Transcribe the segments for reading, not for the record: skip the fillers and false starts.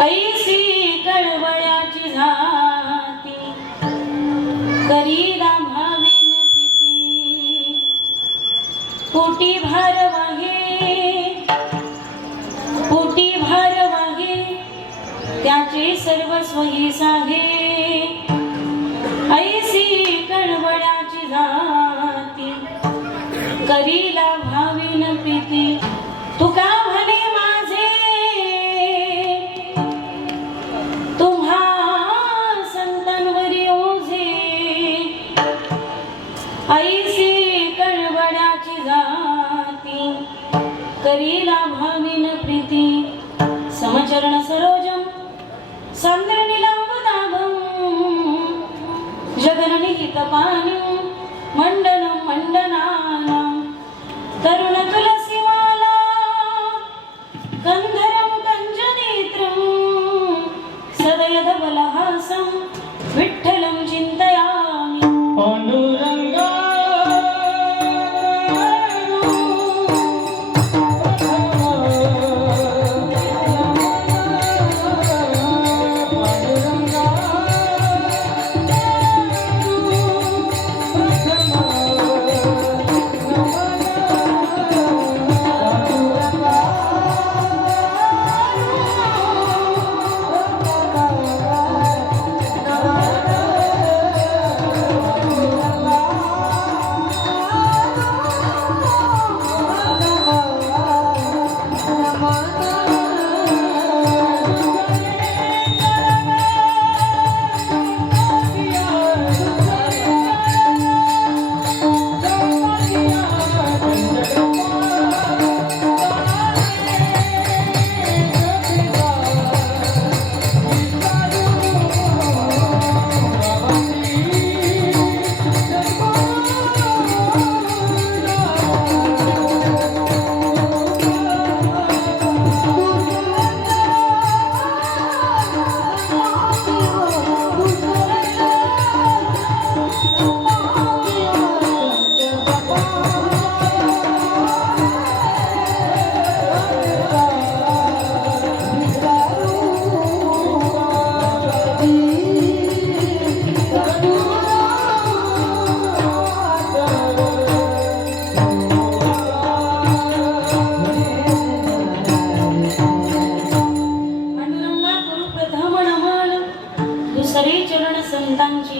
ऐसी कळवळ्याची झाती करीला भावेन प्रीती पोटी भार वाहे त्याचे सर्वस्व ही सागे ऐसी कळवळ्याची झाती करीला भावेन प्रीती तुका म्हणे माझे तुम्हा संतांवरी ओझे ऐसी कळवळ्याची जाती करीला भावेन प्रीती समचरण सरोजम सान्द्रनिलांबुदाभं जगननिहितपाणिं मंडनं मंडनानां तरुण तुलसीमाला गंधरं कंजनेत्रं सदयधवलहासं विठ्ठलं चिन्तयामि पांडुरंगा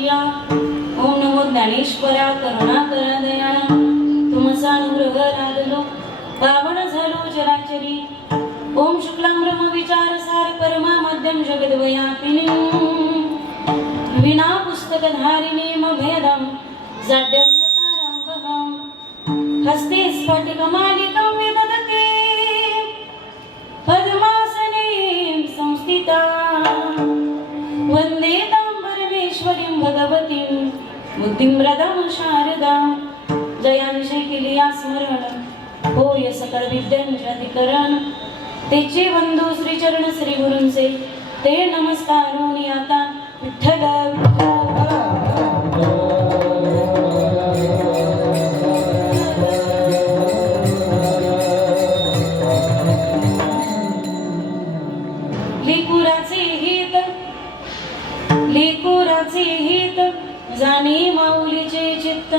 ओम नमो ज्ञानेश्वरा करुणा करा दयाळा तुमचा अनुग्रह लादलो पावन झालो जराचरी ओम शुक्लां ब्रह्म विचार सार परमा मध्यम जगद्व्यापिनी विना पुस्तक धारिणी मभेदं जाड्यं लकारां हस्ते स्फटिकमालिकं विदधते पद्मासने संस्थिता वन्दे परमेश्वरीं भगवतीं बुद्धिं शारदां जयांशी केली स्मरण होय सकळ विद्यांचे अधिकरण तेचे बंधू श्री चरण श्री गुरूंचे ते नमस्कारोनी आता विठ्ठल लेकुराचे हित जाणे माऊलीचे चित्त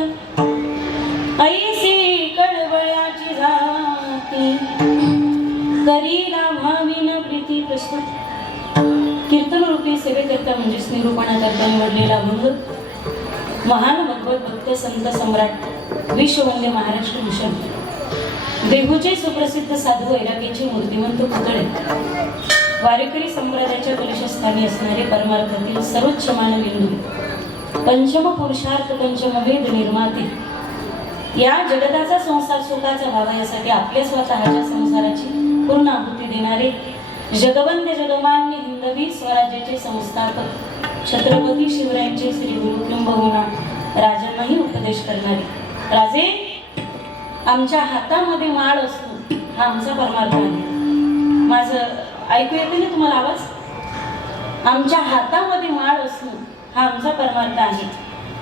ऐसी कळवळ्याची जाती करीला भाविन प्रीती प्रस्तुत कीर्तन रूपी सेवेकरता म्हणजेच निरूपणाकरता निवडलेला भंग महान भगवत भक्त संत सम्राट विश्ववंद्य महाराष्ट्र भूषण देहूचे सुप्रसिद्ध साधू वैराग्याचे मूर्तिमंत पुतळे वारकरी संप्रदायाच्या कलशस्थानी असणारे परमार्थातील सर्वोच्च मानबिंदू पंचम पुरुषार्थ पंचम वेद निर्माते या जगताचा संसार सुखाचा व्हावा यासाठी आपल्या स्वतःच्या संसाराची पूर्ण आहुती देणारे जगवंद्य जगमान्य हिंदवी स्वराज्याचे संस्थापक छत्रपती शिवरायांचे श्री गुरु किंबहुना राजांनाही उपदेश करणारे राजे आमच्या हातामध्ये माळ असतो हा आमचा परमार्थ आहे माझं ऐकू येते ना तुम्हाला आवाज आमच्या हातामध्ये माळ असणं हा आमचा परमार्थ आहे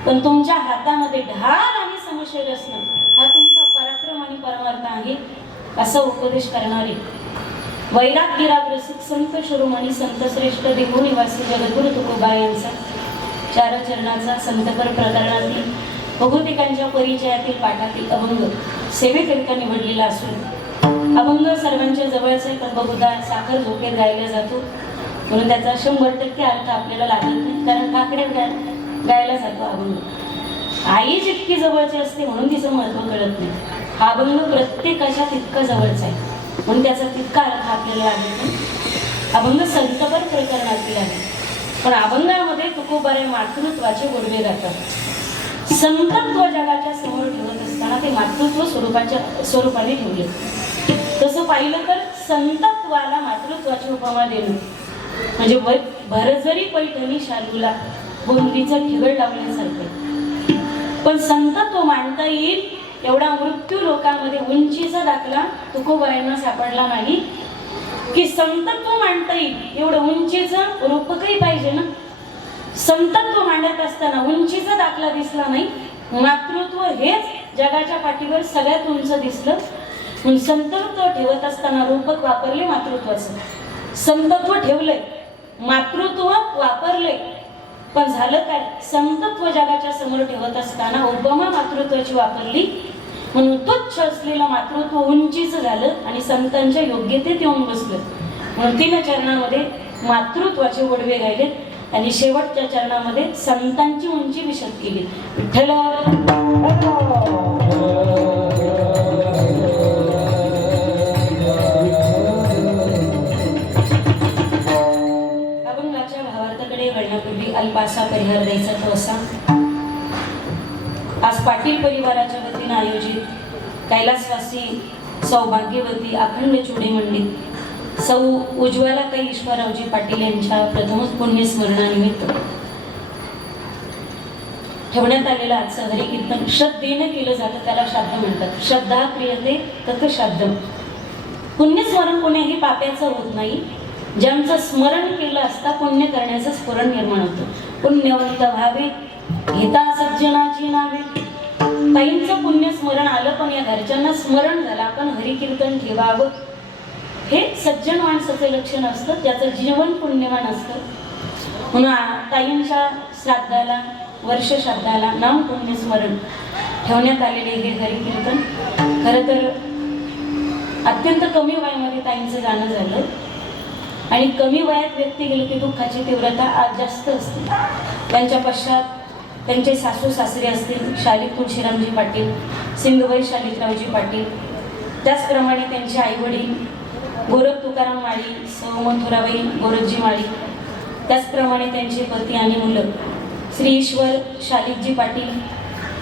पण तुमच्या हातामध्ये ढाल आणि समशेर असणं हा तुमचा पराक्रम आणि परमार्थ आहे असा उपदेश करणारे वैराग्यराग रसिक संत शिरोमणी संत श्रेष्ठ देहू निवासी जगद्गुरु तुकोबा यांचा चार चरणाचा संतकर प्रकरणातील बहुतेकांच्या परिचयातील पाठातील अभंग सेवेकरिता निवडलेला असून अभंग सर्वांच्या जवळचा आहे, पण बहुधा साखर झोपेत गायला जातो म्हणून त्याचा 100% अर्थ आपल्याला लागत नाही, कारण काकड्यात गायला जातो अभंग। आई जितकी जवळची असते म्हणून तिचं महत्व कळत नाही। हा अभंग प्रत्येकाच्या तितका जवळचा आहे म्हणून त्याचा तितका अर्थ आपल्याला लागत नाही। अभंग संतपर प्रकरणातील आहे, पण अभंगामध्ये तुकोबाऱ्या मातृत्वाचे गोडवे गातात। संतत्व जगाच्या समोर ठेवत असताना ते मातृत्व स्वरूपाने ठेवले। तसं पाहिलं तर संतत्वाला मातृत्वाची उपमा देणं म्हणजे भरजरी पैठणी शालूला बुंदीचं ठिगळ लावण्यासारखं। पण संतत्व मांडता येईल एवढा मृत्यू लोकांमध्ये उंचीचा दाखला तुकोबाऱ्यांना सापडला नाही की संतत्व मांडता येईल एवढं उंचीचं रूपकही पाहिजे ना। संतत्व मांडत असताना उंचीचा दाखला दिसला नाही, मातृत्व हेच जगाच्या पाठीवर सगळ्यात उंच दिसलं म्हणून संतत्व ठेवत असताना रूपक वापरले मातृत्वाचं। संतत्व ठेवलंय, मातृत्व वापरलंय, पण झालं काय? संतत्व जगाच्या समोर ठेवत असताना उपमा मातृत्वाची वापरली म्हणून तुच्छ असलेलं मातृत्व उंचीचं झालं आणि संतांच्या योग्यतेत येऊन बसलं। म्हणून 3 चरणामध्ये मातृत्वाचे गोडवे गायलेत आणि शेवटच्या चरणामध्ये संतांची उंची विशद केली। विठ्ठल अभंगाच्या भावार्थाकडे वळण्यापूर्वी अल्पासा परिहार द्यायचा तो असा। आज पाटील परिवाराच्या वतीने आयोजित कैलासवासी सौभाग्यवती अखंड चुडे मंडित सौ उज्ज्वलाताई ईश्वररावजी पाटील यांच्या प्रथमच पुण्यस्मरणानिमित्त ठेवण्यात आलेलं आजचं हरिकीर्तन श्रद्धेने केलं जातं, त्याला श्राद्ध म्हणतात। श्रद्धा क्रियते तत् श्राद्धम। पुण्यस्मरण कोणीही पाप्याचं होत नाही, ज्यांचं स्मरण केलं असता पुण्य करण्याचं स्फुरण निर्माण होतं। पुण्यवंत व्हावे घेता सज्जनाची नावे। ताईंचं पुण्य स्मरण आलं, पण या घरच्यांना स्मरण झालं आपण हरिकीर्तन ठेवावं, हे सज्जन माणसाचं लक्षण असतं, ज्याचं जीवन पुण्यवान असतं। म्हणून ताईंच्या श्राद्धाला वर्ष श्राद्धाला नाम पुण्यस्मरण ठेवण्यात आलेले हे हरिकीर्तन खरं तर अत्यंत कमी वयामध्ये ताईंचं जाणं झालं आणि कमी वयात व्यक्ती गेली की दुःखाची तीव्रता आज जास्त असते। त्यांच्या पश्चात त्यांचे सासू सासरे असतील शालिक तुळशीरामजी पाटील, सिंधुबाई शालिकरावजी पाटील, त्याचप्रमाणे त्यांचे आईवडील गोरख तुकाराम माळी, सौ मथुराबाई गोरखजी माळी, त्याचप्रमाणे त्यांचे पती आणि मुलं श्री ईश्वर शालिकजी पाटील,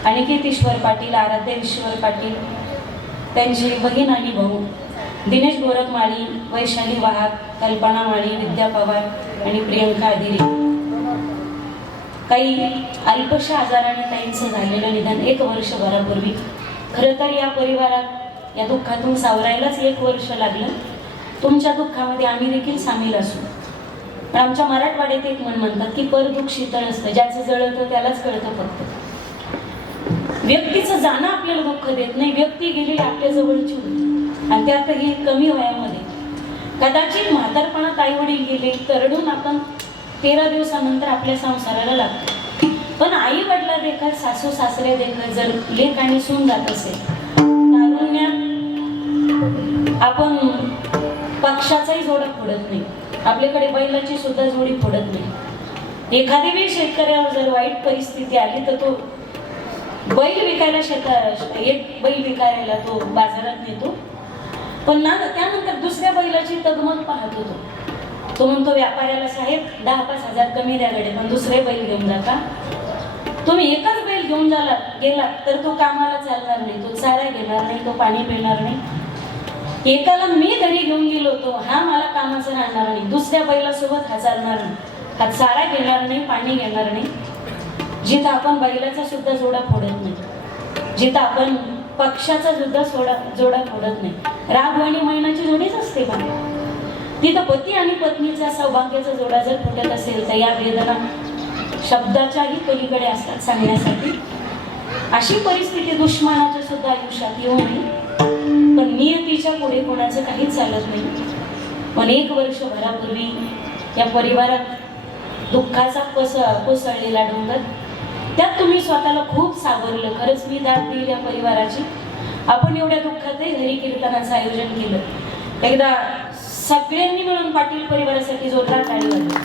अनिकेत ईश्वर पाटील, आराध्य ईश्वर पाटील, त्यांची बहीण आणि भाऊ दिनेश गोरख माळी, वैशाली वाहक, कल्पना माळी, विद्या पवार आणि प्रियंका अधिरे। काही अल्पशा आजाराने ताईंचं झालेलं निधन 1 वर्षभरापूर्वी। खरं तर या परिवारात या दुःखातून सावरायलाच 1 वर्ष लागलं। तुमच्या दुःखामध्ये आम्ही देखील सामील असू, पण आमच्या मराठवाड्यात एक म्हण म्हणतात की पर दुःख शीतळ असतं, ज्याचं जळतं त्यालाच कळतं। फक्त व्यक्तीचं जाणं आपल्याला दुःख देत नाही, व्यक्ती गेलेली आपल्या जवळची होती आणि त्यातही कमी वयामध्ये। कदाचित म्हातारपणात आई वडील गेले तरडून आपण 13 दिवसानंतर आपल्या संसाराला लागतो, पण आई वडिला देखत सासू सासरे देखत जर लेक आणि सून जात असेल तारुण्यात आपण पक्षाचाही जोडा फोडत नाही, आपल्याकडे बैलाची सुद्धा जोडी फोडत नाही। एखाद्या वेळी शेतकऱ्यावर जर वाईट परिस्थिती आली तर तो बैल विकायला एक बैल विकायला तो बाजारात नेतो, पण ना त्यानंतर दुसऱ्या बैलाची तगमग पाहत होतो। तो म्हणतो व्यापाऱ्याला साहेब 10-5 हजार कमी द्या गडे, पण दुसरे बैल घेऊन जाता। तुम्ही एकच बैल घेऊन गेला तर तो कामाला चालणार नाही, तो चारा घेणार नाही, तो पाणी पिणार नाही। एकाला मी घरी घेऊन गेलो होतो, हा मला कामाचं राहणार नाही, दुसऱ्या बैलासोबत हा चालणार नाही, हा चारा घेणार नाही, पाणी घेणार नाही। जिथं आपण बैलाचा सुद्धा जोडा फोडत नाही, जिथं आपण पक्षाचा सुद्धा जोडा फोडत नाही, राग आणि मैनाची जोडीच असते पण तिथं पती आणि पत्नीचा सौभाग्याचा जोडा जर फुटत असेल तर या वेदना शब्दाच्याही पलीकडे असतात सांगण्यासाठी। अशी परिस्थिती दुश्मनाच्या सुद्धा आयुष्यात येऊ नये, पण नियतीच्या पुढे कोणाचं काहीच चालत नाही। पण 1 वर्षभरापूर्वी या परिवारात दुःखाचा कोसळलेला डोंगर, त्यात तुम्ही स्वतःला खूप सावरलं. खरंच मी दाद देईल या परिवाराची. आपण एवढ्या दुःखातही घरी कीर्तनाचं आयोजन केलं. एकदा सगळ्यांनी मिळून पाटील परिवारासाठी जोरदार टाळी वाजवा.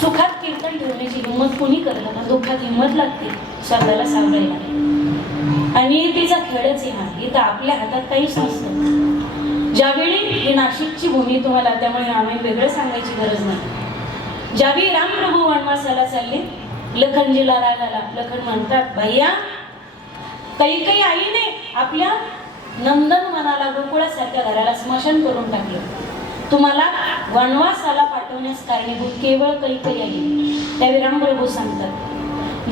सुखात कीर्तन ठेवण्याची हिंमत कोणी करत पण दुःखात हिंमत लागते स्वतःला सावरायला. आणि तिचा खेळच आहे हा. इथं आपल्या हातात काहीच नसतं. ज्यावेळी ही नाशिकची भूमी तुम्हाला, त्यामुळे आम्ही वेगळं सांगायची गरज नाही. ज्यावेळी रामप्रभू वनवासाला चालले, लखनजीला राग आला. लखन म्हणतात, भैया काही आईने आपल्या नंदनवनाला गोकुळासारख्या घराला स्मशान करून टाकलं. तुम्हाला वनवासाला पाठवण्यास कारणीभूत केवळ काही आहे. त्यावेळी रामप्रभू सांगतात,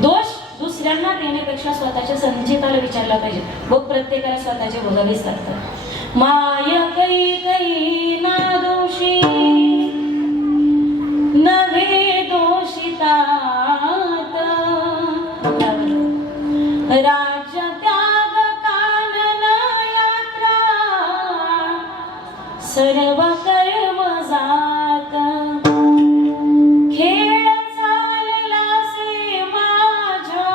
दोष दुसऱ्यांना देण्यापेक्षा स्वतःच्या संचिताला विचारला पाहिजे. बघ, प्रत्येकाला स्वतःचे भोगावेच लागतात. माय काही ना दोषी नव्हे दोषितात, राज्य त्याग कानन यात्रा सर्व कर्म जात. खेळ चालला से माझ्या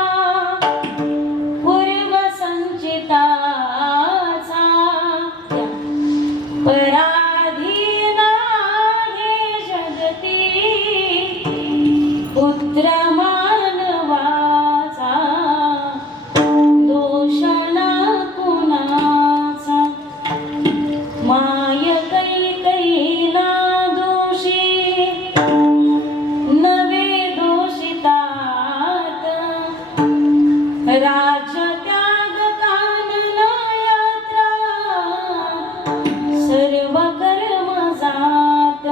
पूर्व संचिताचा, पराधीन आहे जगती पुत्र मानवाचा, दोष न कुणाचा. माय काही ना दोषी नवे दोषितात, राज्य त्याग कानन यात्रा सर्व कर्म जात.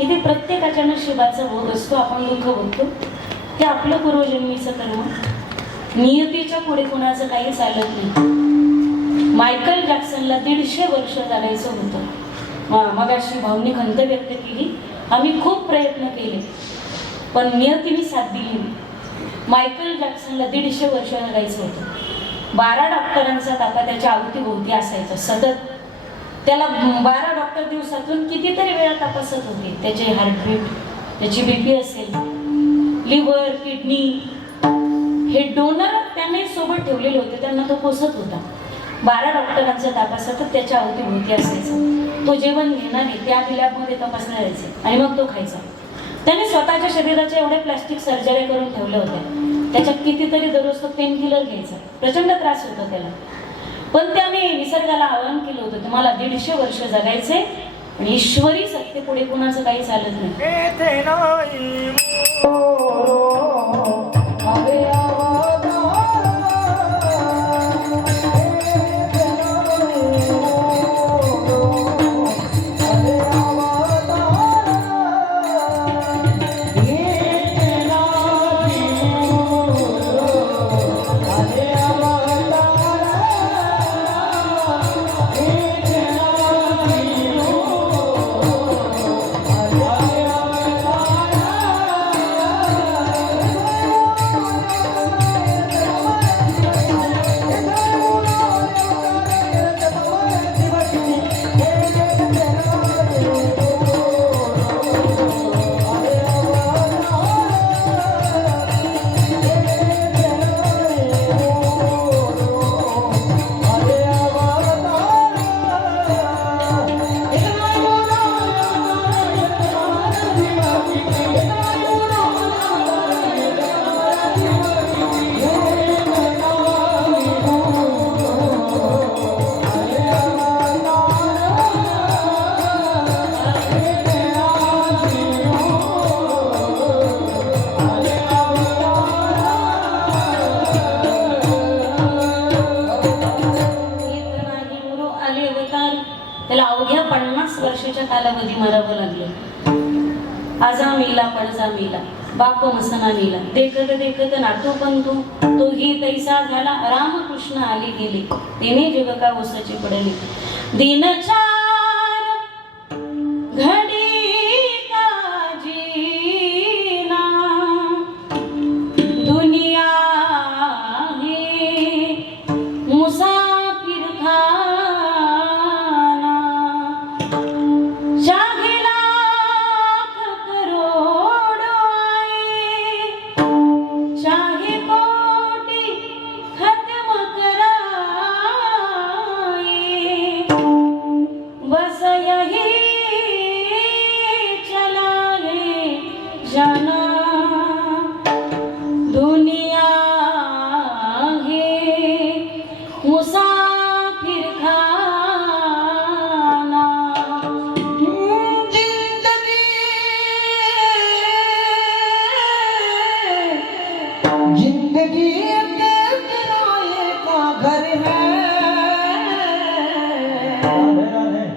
इथे प्रत्येकाच्या नशिबाचा भोग असतो. आपण दुःख भोगतो ते आपलं पूर्वजन्मीचं कर्म. नियतीच्या पुढे कोणाचं काही चालत नाही. मायकल जॅक्सनला 150 वर्ष जगायचं होतं. मगाशी भावनिक खंत व्यक्त केली. आम्ही खूप प्रयत्न केले पण नियतीने साथ दिली. मायकल जॅक्सनला 150 वर्ष जगायचं होतं. 12 डॉक्टरांचा ताफा त्याच्या अवतीभोवती असायचा सतत. त्याला 12 डॉक्टर दिवसातून कितीतरी वेळा तपासत होते. त्याचे हार्टबीट, त्याची BP असेल, लिव्हर, किडनी, हे डोनर त्याने सोबत ठेवलेले होते. त्यांना तो पोसत होता. 12 डॉक्टरांचा ताफा सतत त्याच्या अवतीभोवती असायचा. तो जेवण घेणारे त्या लॅबमध्ये तपासणार यायचे आणि मग तो खायचा. त्याने स्वतःच्या शरीराच्या एवढ्या प्लास्टिक सर्जरी करून ठेवल्या होत्या. त्याच्यात कितीतरी दररोज तो पेन किलर घ्यायचा. प्रचंड त्रास होता त्याला. पण त्याने निसर्गाला आवाहन केलं होतं, तुम्हाला 150 वर्ष जगायचे आणि ईश्वरी सत्य पुढे कोणाचं काही चालत नाही. त्याला अवघ्या 50 वर्षाच्या कालावधी मरावं लागलं. आजा मेला पडजा मेला, बाप मसना मेला, देखत देखत नातू पंतू तोही तैसा झाला. रामकृष्ण आले गेले, तेने जग का ओसाची पडली. दिनचार घडी काजीना, दुनिया हे मुसाफिर खाना.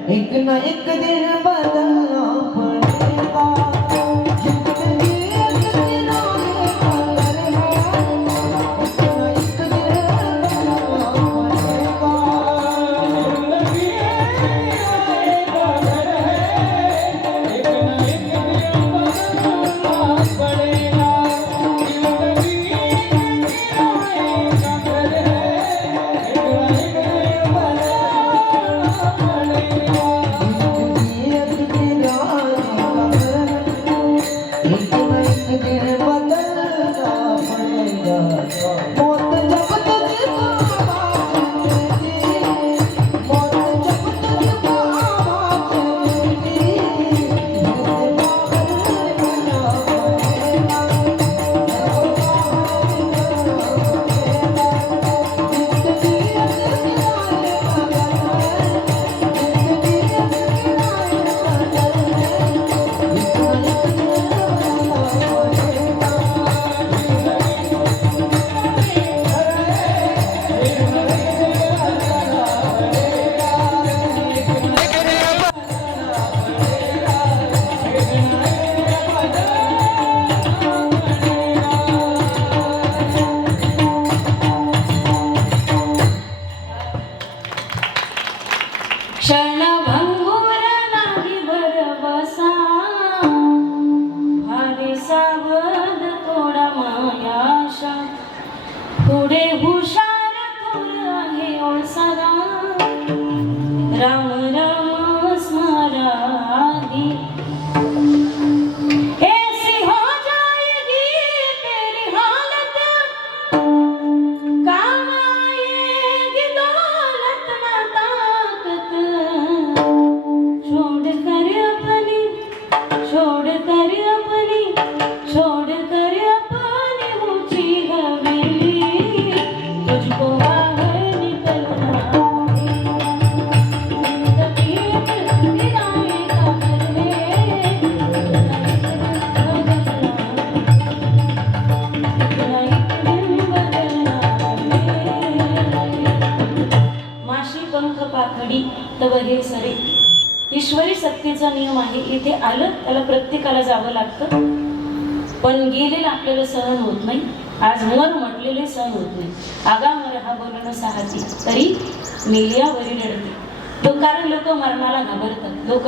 एक ना एक दिन बदलना पड़ेगा जिंदगी एक दिन आगे कलर है एक ना एक दिन बदलना पड़ेगा जिंदगी आएगा घर है एक न एक दिन बदलना पड़ेगा जिंदगी आएगा घर है एक न एक दिन बदलना पड़ेगा जिंदगी एक दिन आएगा घर है एक ना एक दिन बदलना पड़ेगा मौत जब तक आवाज़ देगी मौत जब तक आवाज़ देगी दिल से बाहर निकलना पड़ेगा जिंदगी एक दिन आएगा घर है जिंदगी एक दिन आएगा घर है एक ना एक दिन बदलना पड़ेगा क्षणभंगुर नाही भरवसा भावे सावध थोडा मायाशा पुढे हुशार थोर आहे ओळसारा राम राम स्मरादी ऐसी हो जाएगी तेरी हालत काम आएगी दौलत ना ताकत छोड़ कर अपनी ऊंची हवेली तुझको बाहर निकलना है जिंदगी एक दिन आएगा घर है माशी पंख पाखडी तव हे सरे ईश्वरी सत्तेचा नियम आहे. इथे आलं त्याला प्रत्येकाला जावं लागतं, पण गेलेलं आपल्याला सहन होत नाही. आज मर म्हटलेले सहन होत नाही. आगा मर हा बोलणं साहसी तरी मेलियावरी रडते. कारण लोक मरणाला घाबरतात. लोक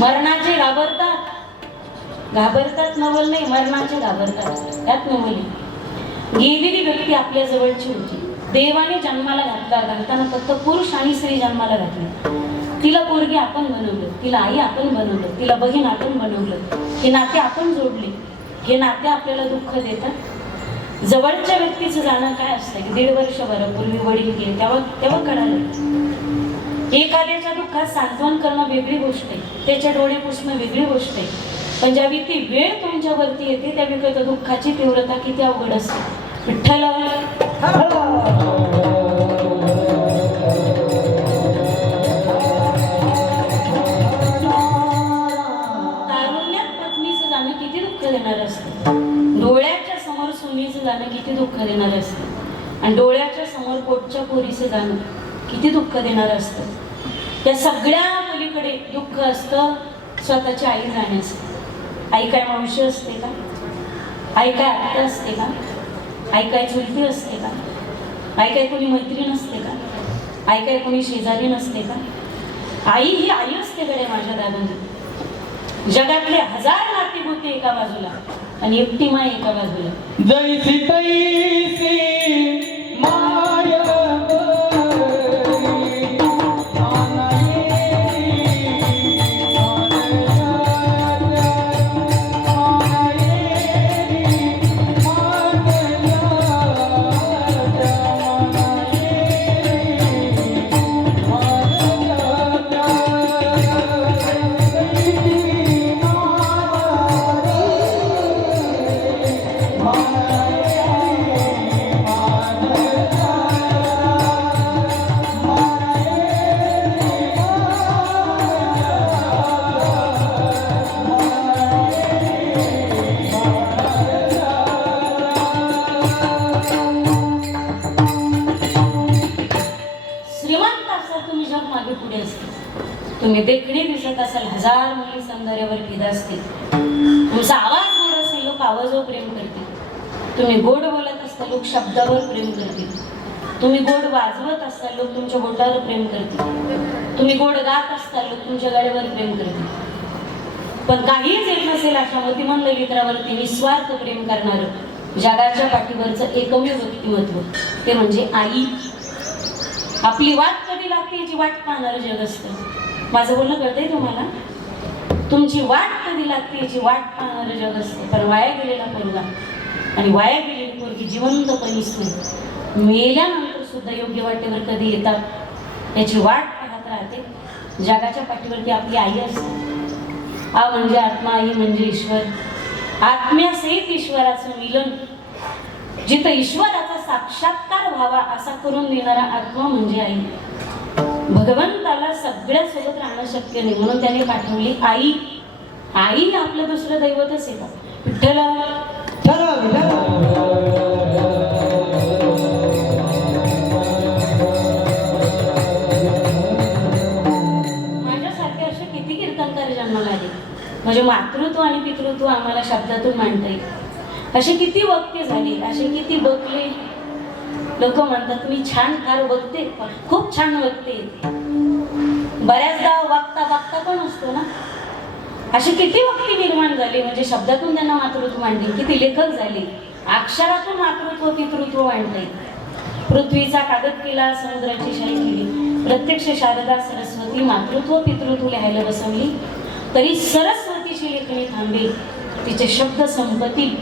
मरणाचे घाबरतात नवल नाही, मरणाचे घाबरतात. त्यात नवली गेलेली व्यक्ती आपल्या जवळची होती. देवाने जन्माला घालताना फक्त पुरुष आणि स्त्री जन्माला घातले. तिला पोरगी आपण बनवलं, तिला आई आपण बनवलं, तिला बहीण आपण बनवलं. हे नाते आपण जोडले. हे नाते आपल्याला दुःख देतात. जवळच्या व्यक्तीचं जाणं काय असतं की 1.5 वर्षभरापूर्वी वडील गेले तेव्हा कळालं. एखाद्याच्या दुःखात सांत्वन करणं वेगळी गोष्ट आहे, त्याच्या डोळे पुसणं वेगळी गोष्ट आहे. पण ज्यावेळी ती वेळ तुमच्यावरती येते त्यावेळी कळतं दुःखाची तीव्रता किती अवघड असते. विठ्ठल किती दुःख देणार असतं. डोळ्याच्या समोर सुनीचं जाणं किती दुःख देणार असतं. आणि डोळ्याच्या समोर पोटच्या पोरीचं जाणं किती दुःख देणार असतं. त्या सगळ्या पलीकडे दुःख असतं स्वतःची आई जाण्याचं. आई काय मावशी असते का? आई काय आत्या असते का? आई काय चुलती असते का? आई काय कोणी मैत्रीण असते का? आई काय कोणी शेजारी नसते का? आई ही आई असते कडे माझ्या दादांनी. जगातले 1000 नाती होते एका बाजूला आणि एकटी माय एका बाजूला. जैसी तैसी माया श्रीमंत असाल तुम्ही जग मागे पुढे असते, तुम्ही देखणे दिसत असाल हजार मुली सौंदर्यावर फिदा असतील, तुमचा आवाज गोड असेल लोक आवाजावर प्रेम करतील, तुम्ही गोड बोलत असता लोक शब्दावर प्रेम करतील, तुम्ही गोड वाजवत असता लोक तुमच्या बोटावर प्रेम करतील, तुम्ही गोड गात असता लोक तुमच्या गाड्यावर प्रेम करतील. पण काहीच येत नसेल अशा मतिमंद लेकरावरती निस्वार्थ प्रेम करणारं जगाच्या पाठीवरचं एकमेव व्यक्तिमत्व ते म्हणजे आई. आपली वाट कधी लागते याची वाट पाहणारं जग असतं. माझं बोलणं कळतंय तुम्हाला? तुमची वाट कधी लागते याची वाट पाहणारं जग असतं. पण वाया गेलेला पोरगा आणि वाया गेलेली पोरगी जिवंतपणी नाही, मेल्यानंतर सुद्धा योग्य वाटेवर कधी येतात याची वाट पाहत राहते. जगाच्या पाठीवरती आपली आई असते. आ म्हणजे आत्मा, आई म्हणजे ईश्वर. आत्म्यासहित ईश्वराचं मिलन, जिथं ईश्वराचा साक्षात्कार व्हावा असा करून देणारा आत्मा म्हणजे आई. भगवंताला सगळ्यासोबत राहणं शक्य नाही म्हणून त्याने पाठवली आई. आई आपलं दुसरं दैवतच येतं. विठ्ठल माझ्यासारखे असे किती कीर्तनकार जन्माला आले, म्हणजे मातृत्व आणि पितृत्व आम्हाला शब्दातून मांडता येईल. असे किती वक्ते झाले, असे किती बकले. लोक म्हणतात मी छान फार बघते, खूप छान बघते. बऱ्याचदा वागता वागता पण असतो ना. असे किती वक्ते निर्माण झाले, म्हणजे शब्दातून त्यांना मातृत्व मांडले. किती लेखक झाले, अक्षरातून मातृत्व पितृत्व मांडते. पृथ्वीचा कागद केला, समुद्राची शाई केली. प्रत्यक्ष शारदा सरस्वती मातृत्व पितृत्व लिहायला बसवली तरी सरस्वतीची लेखणी थांबेल, तिचे शब्द संपतील.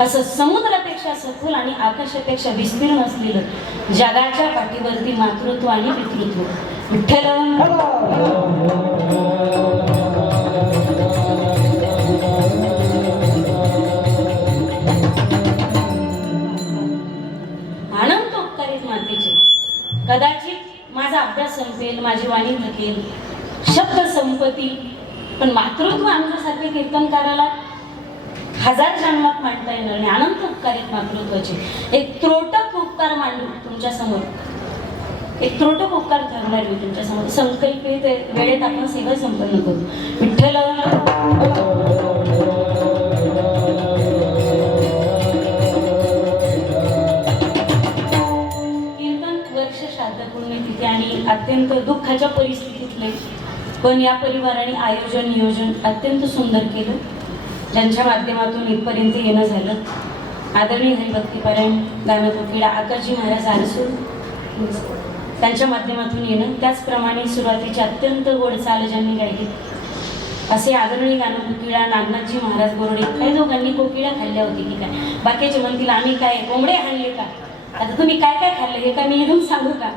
असं समुद्रापेक्षा सखोल आणि आकाशापेक्षा विस्तीर्ण असलेलं जगाच्या पाठीवरती मातृत्व आणि पितृत्व. विठ्ठल आनंदोपकारित मातेचे. कदाचित माझा अभ्यास संपेल, माझी वाणी थकेल, शब्द संपतील, पण मातृत्व आमच्यासारख्या कीर्तनकाराला हजार जन्मात मांडता येणार नाही. अनंत उपकारित मातृत्वाचे एक त्रोटक उपकार मांडू तुमच्या समोर. एक त्रोटक उपकार ठरणार मी तुमच्या समोर. संकल्पित वेळेत आपण सेवा संपन्न करू. विठ्ठल कीर्तन वर्ष श्राद्ध पुण्यतिथी आणि अत्यंत दुःखाच्या परिस्थितीतले, पण या परिवाराने आयोजन नियोजन अत्यंत सुंदर केलं, ज्यांच्या माध्यमातून इथपर्यंत येणं झालं. आदरणीय हरिभक्तीपरायण दानकोकिळा आकाशजी महाराज आरसूर त्यांच्या माध्यमातून येणं, त्याचप्रमाणे सुरुवातीची अत्यंत गोड चाल ज्यांनी गायली असे आदरणीय गानकोकिळा नागनाथजी महाराज गोरडे. काही दोघांनी कोकिळा खाल्ल्या होती की काय, बाकीचे म्हणतील आम्ही काय कोंबडे आणले का. आता तुम्ही काय काय खाल्ले हे काय मी इथून सांगू का.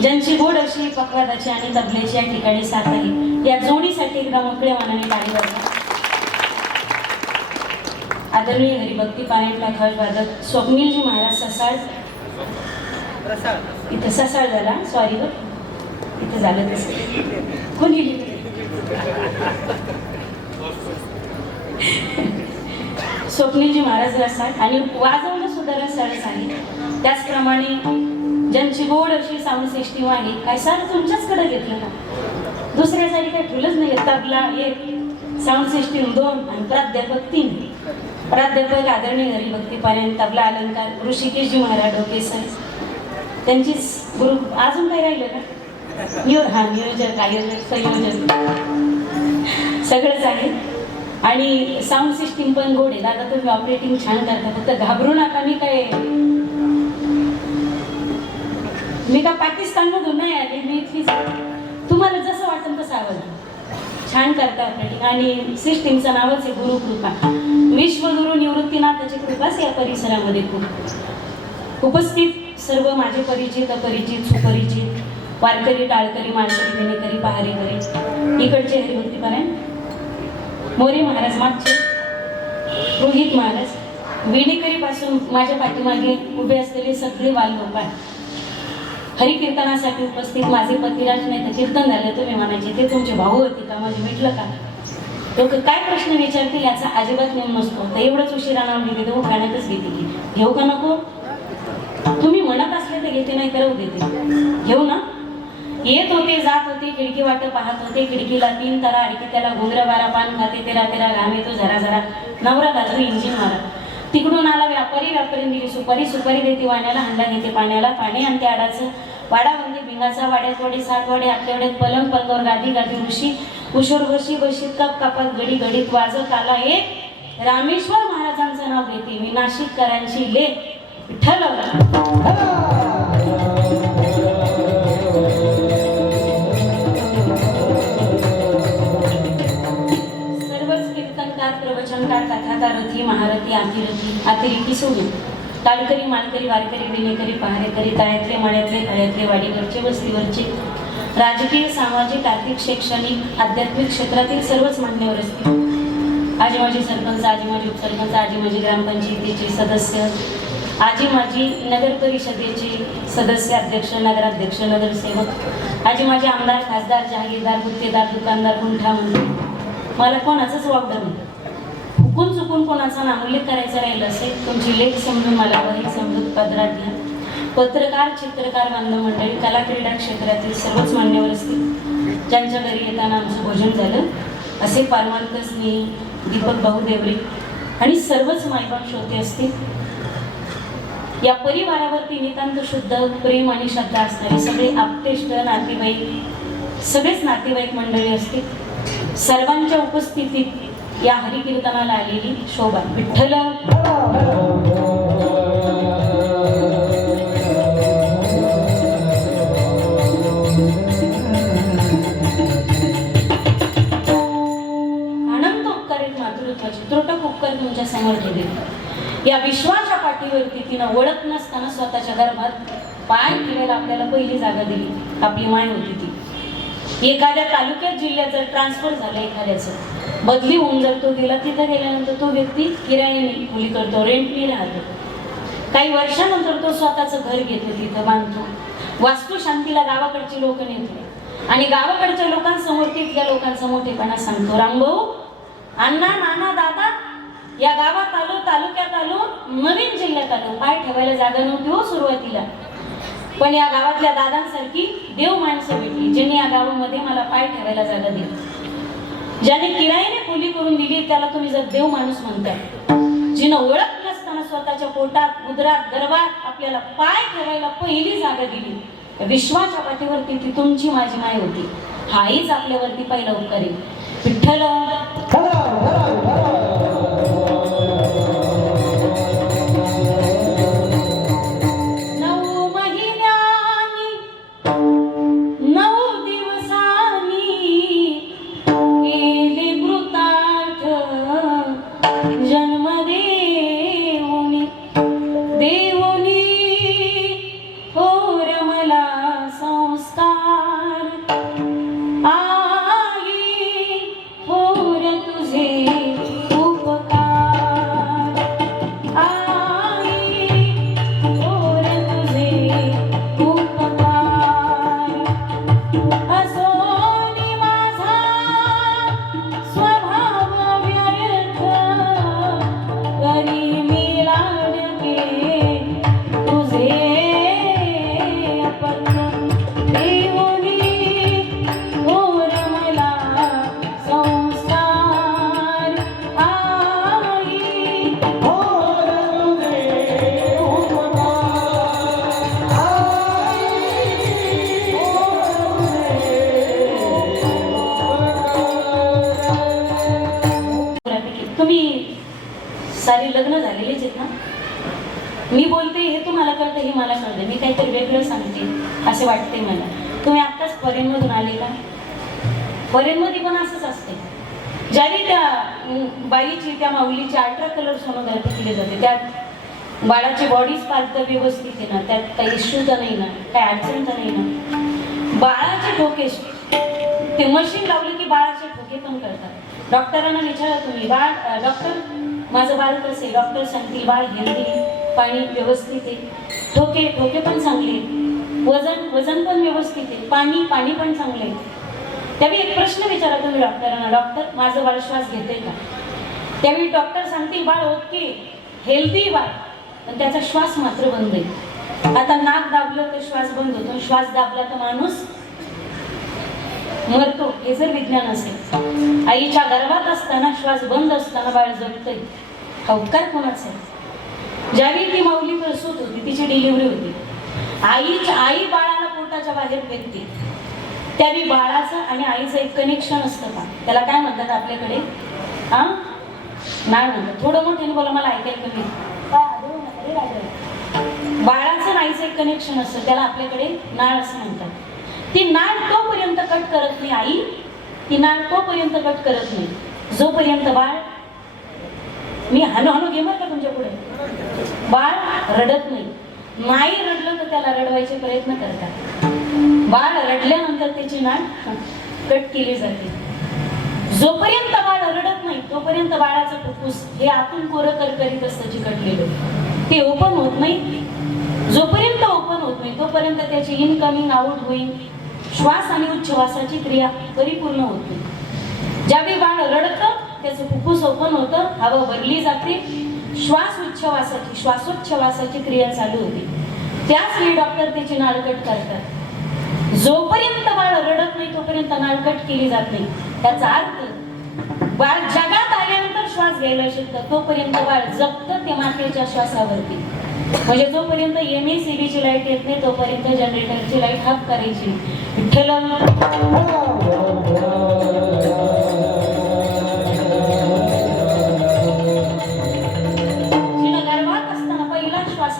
ज्यांची गोड अशी पक्वादाची आणि तबल्याची या ठिकाणी साथ आहे, या जोडीसाठी एकदा मोकळ्या मनाने टाळी वाजवा. आदरणीय हरिभक्तीपरायण ध्वज वादक स्वप्नीलजी महाराज ससाळ, इथं ससाळ झाला, सॉरी ग इथं झालं तसं कोणी स्वप्नीलजी महाराज रसाळ आणि वाजवणं सुद्धा रसाळच आहे. त्याचप्रमाणे ज्यांची गोड अशी साऊंड सिस्टीम आहे, काय सारं तुमच्याचकडे घेतलं ना, दुसऱ्यासाठी काही ठेवलंच नाही. तबला 1, साऊंड सिस्टीम 2 आणि प्राध्यापक 3. प्राध्यापक आदरणीय हरिभक्तीपरायण तबला अलंकार ऋषिकेशजी महाराज डोकेसर, त्यांचीच गुरु. अजून काही राहिलं का? नियोजक आयोजक संयोजक सगळंच आहे. आणि साऊंड सिस्टीम पण गोड आहे. दादा तुम्ही ऑपरेटिंग छान करता, फक्त घाबरू नका. मी का पाकिस्तानमधून नाही आले, मी इथलीच. तुम्हाला जसं वाटेल तसं आवडतं. छान करता ऑपरेटिंग. आणि सिस्टीमचं नावच आहे गुरुकृपा. विश्वगुरु निवृत्तीनाथाची कृपाच या परिसरामध्ये खूप. उपस्थित सर्व माझे परिचित अपरिचित सुपरिचित वारकरी टाळकरी माळकरी विनेकरी पहारेकरी, इकडचे हरिभक्तीपरायण मोरे महाराज मागचे, रोहित महाराज विनेकरी पासून माझ्या पाठीमागे उभे असलेले सगळे बालगोपाळ, हरिकीर्तनासाठी उपस्थित माझे पतिराज नाही तर कीर्तन झालं तुम्ही म्हणायचे ते तुमचे भाऊ होते का, माझे भेटलं का. लोक काय प्रश्न विचारतील याचा अजिबात नेम नसतो. तर एवढंच उशिरा नाव घेते देऊ, खाण्यातच घेते की घेऊ का नको. तुम्ही म्हणत असले तर घेते, नाही तर देते. घेऊ ना. येत होते जात होते खिडकी वाट पाहत होते खिडकीला 3 तारा अडकी त्याला घुंगर बारा पान खाते तेरा तेरा घाम येतो झरा झरा नवरा घालतो इंजिन मारा तिकडून आला व्यापारी व्यापारीने दिली सुपारी सुपारी देते वाण्याला हंडा घेते पाण्याला पाणी आणि त्या आडाचं वाडा म्हणजे भिंगाचा वाड्यात वाडे 7 वाडे आठवड्यात पलंग पलंगावर गादी गादी ऋषी कुशोर वर्षी बशीत कप कापात गडी गडीत वाजत आला एक रामेश्वर महाराजांचं नाव घेते मी नाशिककरांची लेख विठ्ठल प्रवचनकार कथाकार रथी महारथी अतिरेकी सोडून तालकरी मालकरी वारकरी विनेकरी पहारेकरी तळ्यातले माळ्यातले तळ्यातले वाडीवरचे वस्तीवरचे राजकीय सामाजिक आर्थिक शैक्षणिक आध्यात्मिक क्षेत्रातील सर्वच मान्यवर असतील आजी माझी सरपंच आजी माझी उपसरपंच आजी माझी ग्रामपंचायतीचे सदस्य आजी माझी नगर परिषदेचे सदस्य अध्यक्ष नगराध्यक्ष नगरसेवक आजी माझे आमदार खासदार जहागीरदार गुत्तेदार दुकानदार गुंठा मंत्री मला कोणाचंच वावडं नाही चुकून चुकून कोणाचा नामोल्लेख करायचा राहिला असेल तुमची लेख समजून मला वही समजून पदरात घ्या पत्रकार चित्रकार बांधव मंडळी कला क्रीडा क्षेत्रातील सर्वच मान्यवर असतील ज्यांच्या घरी येताना आमचं भोजन झालं असे पारमार्थ स्नेही दीपक भाऊ देवरे आणि सर्वच मायबाप श्रोते असतील या परिवारावरती नितांत शुद्ध प्रेम आणि श्रद्धा असणारे सगळे आप्तेष्ट नातेवाईक सगळेच नातेवाईक मंडळी असतील सर्वांच्या उपस्थितीत या हरिकीर्तनाला आलेली शोभा विठ्ठल अनंत उपकारित मातृत्वाचे त्रोटक उपकार तुमच्या समोर ठेवले या विश्वाच्या पाठीवरती तिनं ओळख नसताना स्वतःच्या गर्भात पाय ठेवायला आपल्याला पहिली जागा दिली आपली माय होती ती एखाद्या तालुक्यात जिल्ह्यात जर ट्रान्सफर झालं एखाद्याचं बदली होऊन जर तो गेला तिथं गेल्यानंतर तो व्यक्ती किरायाने खोली करतो रेंटनी राहतो काही वर्षानंतर तो स्वतःचं घर घेतो तिथं बांधतो वास्तुशांतीला गावाकडची लोक नेतो आणि गावाकडच्या लोकांसमोर तिथल्या लोकांचा मोठेपणा सांगतो रामभाऊ अण्णा नाना दादा या गावात आलो तालुक्यात आलो नवीन जिल्ह्यात आलो पाय ठेवायला जागा नव्हती हो सुरुवातीला पण या गावातल्या दादांसारखी देव माणसं भेटली ज्यांनी या गावामध्ये मला पाय ठेवायला जागा दिली ज्याने किरायाने खोली करून दिली त्याला तुम्ही जर देव माणूस म्हणताय जिनं ओळख नसताना स्वतःच्या पोटात उदरात गर्भात आपल्याला पाय ठेवायला पहिली जागा दिली विश्वाच्या पाठीवरती ती तुमची माझी माय होती हाईच आपल्यावरती पहिला उपकार आहे विठ्ठल सारे लग्न झालेलेच आहेत ना मी बोलते हे तुम्हाला कळतं हे मला कळतं मी काहीतरी वेगळं सांगते असे वाटते मला तुम्ही आत्ताच फॉरेनमधून आले का फॉरेनमध्ये पण असंच असते ज्यावेळी त्या बाईची त्या माऊलीची 18 कलर सोनोग्राफी केली जाते त्यात बाळाची बॉडीज पार्ट तर व्यवस्थित आहे ना त्यात काही इश्यू तर नाही ना काही अडचण तर नाही ना बाळाचे ठोके ते मशीन लावले की बाळाचे ठोके पण करतात डॉक्टरांना विचारा तुम्ही बाळ डॉक्टर माझं बाळ कसं आहे डॉक्टर सांगतील बाळ हेल्दी पाणी व्यवस्थित आहे ठोके ठोके पण चांगले वजन पण व्यवस्थित आहे पाणी पण चांगलं आहे त्यावेळी एक प्रश्न विचारा तुम्ही डॉक्टरांना डॉक्टर माझं बाळ श्वास घेते का त्यावेळी डॉक्टर सांगतील बाळ ओके हेल्दी बाळ पण त्याचा श्वास मात्र बंद आहे आता नाक दाबलं तर श्वास बंद होतो श्वास दाबला तर माणूस मरतो हे जर विज्ञान असेल, आईच्या गर्भात असताना श्वास बंद असताना बाळ जगतंय, हा उपकार कोणाचा आहे? ज्यावेळी ती माऊली प्रसूत होती, तिची डिलिव्हरी होती, आई बाळाला पोटाच्या बाहेर फेकते, त्यावेळी बाळाचं आणि आईचं एक कनेक्शन असतं का? त्याला काय म्हणतात आपल्याकडे? हा, नाळ म्हणतात. थोडं मोठ्याने बोला, मला ऐकायला कमी. बाळाचं आणि आईचं एक कनेक्शन असतं, त्याला आपल्याकडे नाळ असं म्हणतात. ती नाळ तोपर्यंत कट करत नाही आई, ती नाळ तोपर्यंत कट करत नाही जोपर्यंत बाळ, मी हनु घे का तुमच्या पुढे, बाळ रडत नाही. नाही रडलं तर त्याला रडवायचे प्रयत्न करतात. बाळ रडल्यानंतर त्याची नाळ कट केली जाते. जोपर्यंत बाळ रडत नाही तोपर्यंत बाळाचं फुफ्फुस हे आतून कोरं करकरीत असतं चिकटलेलं, ते ओपन होत नाही. जोपर्यंत ओपन होत नाही तोपर्यंत त्याची इनकमिंग आउट गोईंग श्वास आणि उच्छवासाची क्रिया परिपूर्ण होत नाही. ज्यावेळी बाळ रडतं त्याचं फुफ्फुस ओपन होतं, हवा भरली जाते, श्वासोच्छवासाची क्रिया चालू होते. त्याच वेळी डॉक्टर त्याची नाळ कट करतात. जोपर्यंत बाळ रडत नाही तोपर्यंत नाळ कट केली जात नाही. त्याचा अर्थ बाळ जगात आल्यानंतर श्वास घ्यायला शिकतं, तोपर्यंत बाळ जगतं ते मातेच्या श्वासावरती. म्हणजे जोपर्यंत MACB ची लाईट येत नाही तोपर्यंत जनरेटरची लाईट हाफ करायची. विठ्ठल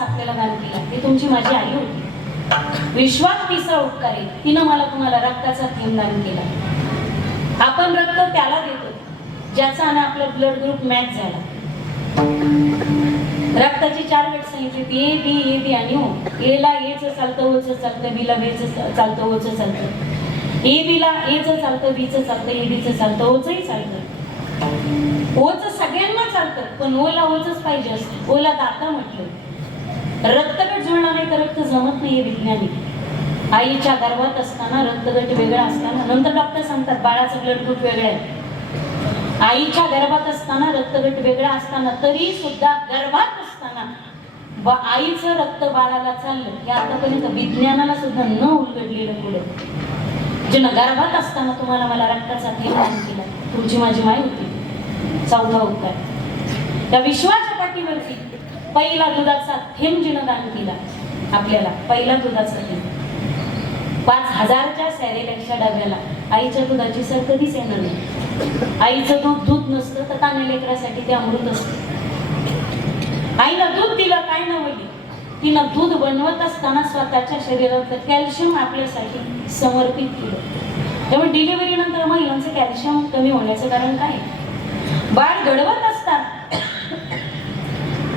आपल्याला दान केला, ती तुमची माझी आई होती. विश्वात तिसरा उपकार आहे, तिनं मला तुम्हाला रक्ताचा थेंब दान केला. आपण रक्त त्याला देतो ज्याचा आणि आपला ब्लड ग्रुप मॅच झाला. रक्ताची 4 गट सांगितली, ए बी आणि ओ. एला एच चालतं, ओच चालतं, बीला बेच चालतं, ओच चालतं. ए बीला एच चालतं, बीच चालतं, एबीच चालतं, ओचही चालतं. ओच सगळ्यांना चालतं, पण ओला ओचच पाहिजे असतं. ओला दाता म्हटलं. रक्तगट जुळला नाही तर रक्त जमत नाहीये वैज्ञानिक. आईच्या गर्भात असताना रक्तगट वेगळा असताना, नंतर डॉक्टर सांगतात बाळाचं ब्लड ग्रुप वेगळं आहे. आईच्या गर्भात असताना रक्तगट वेगळा असताना तरी सुद्धा गर्भात असताना आईचं रक्त बाळाला चाललं, हे आतापर्यंत विज्ञानाला सुद्धा न उलगडलेलं पुढं. ज्यानं गर्भात असताना तुम्हाला मला रक्ताचा थेंब दान केला, तुमची माझी माय होती. चौथा उपकार, त्या विश्वाच्या पाठीवरती पहिला दुधाचा थेंब जिनं दान केला आपल्याला, पहिला दुधाचा थेंब. 5000च्या सॅरेलॅक्सच्या डब्याला आईच्या दुधाची सर कधीच येणार नाही. आईचं दूध नसतं तर तान्ह्या लेकरासाठी ते अमृत असतं. आईला दूध दिलं काय नवली, तिनं दूध बनवत असताना स्वतःच्या शरीरातलं कॅल्शियम आपल्यासाठी समर्पित केलं. त्यामुळे डिलिव्हरी नंतर महिलांचं कॅल्शियम कमी होण्याचं कारण काय? बाळ घडवत असताना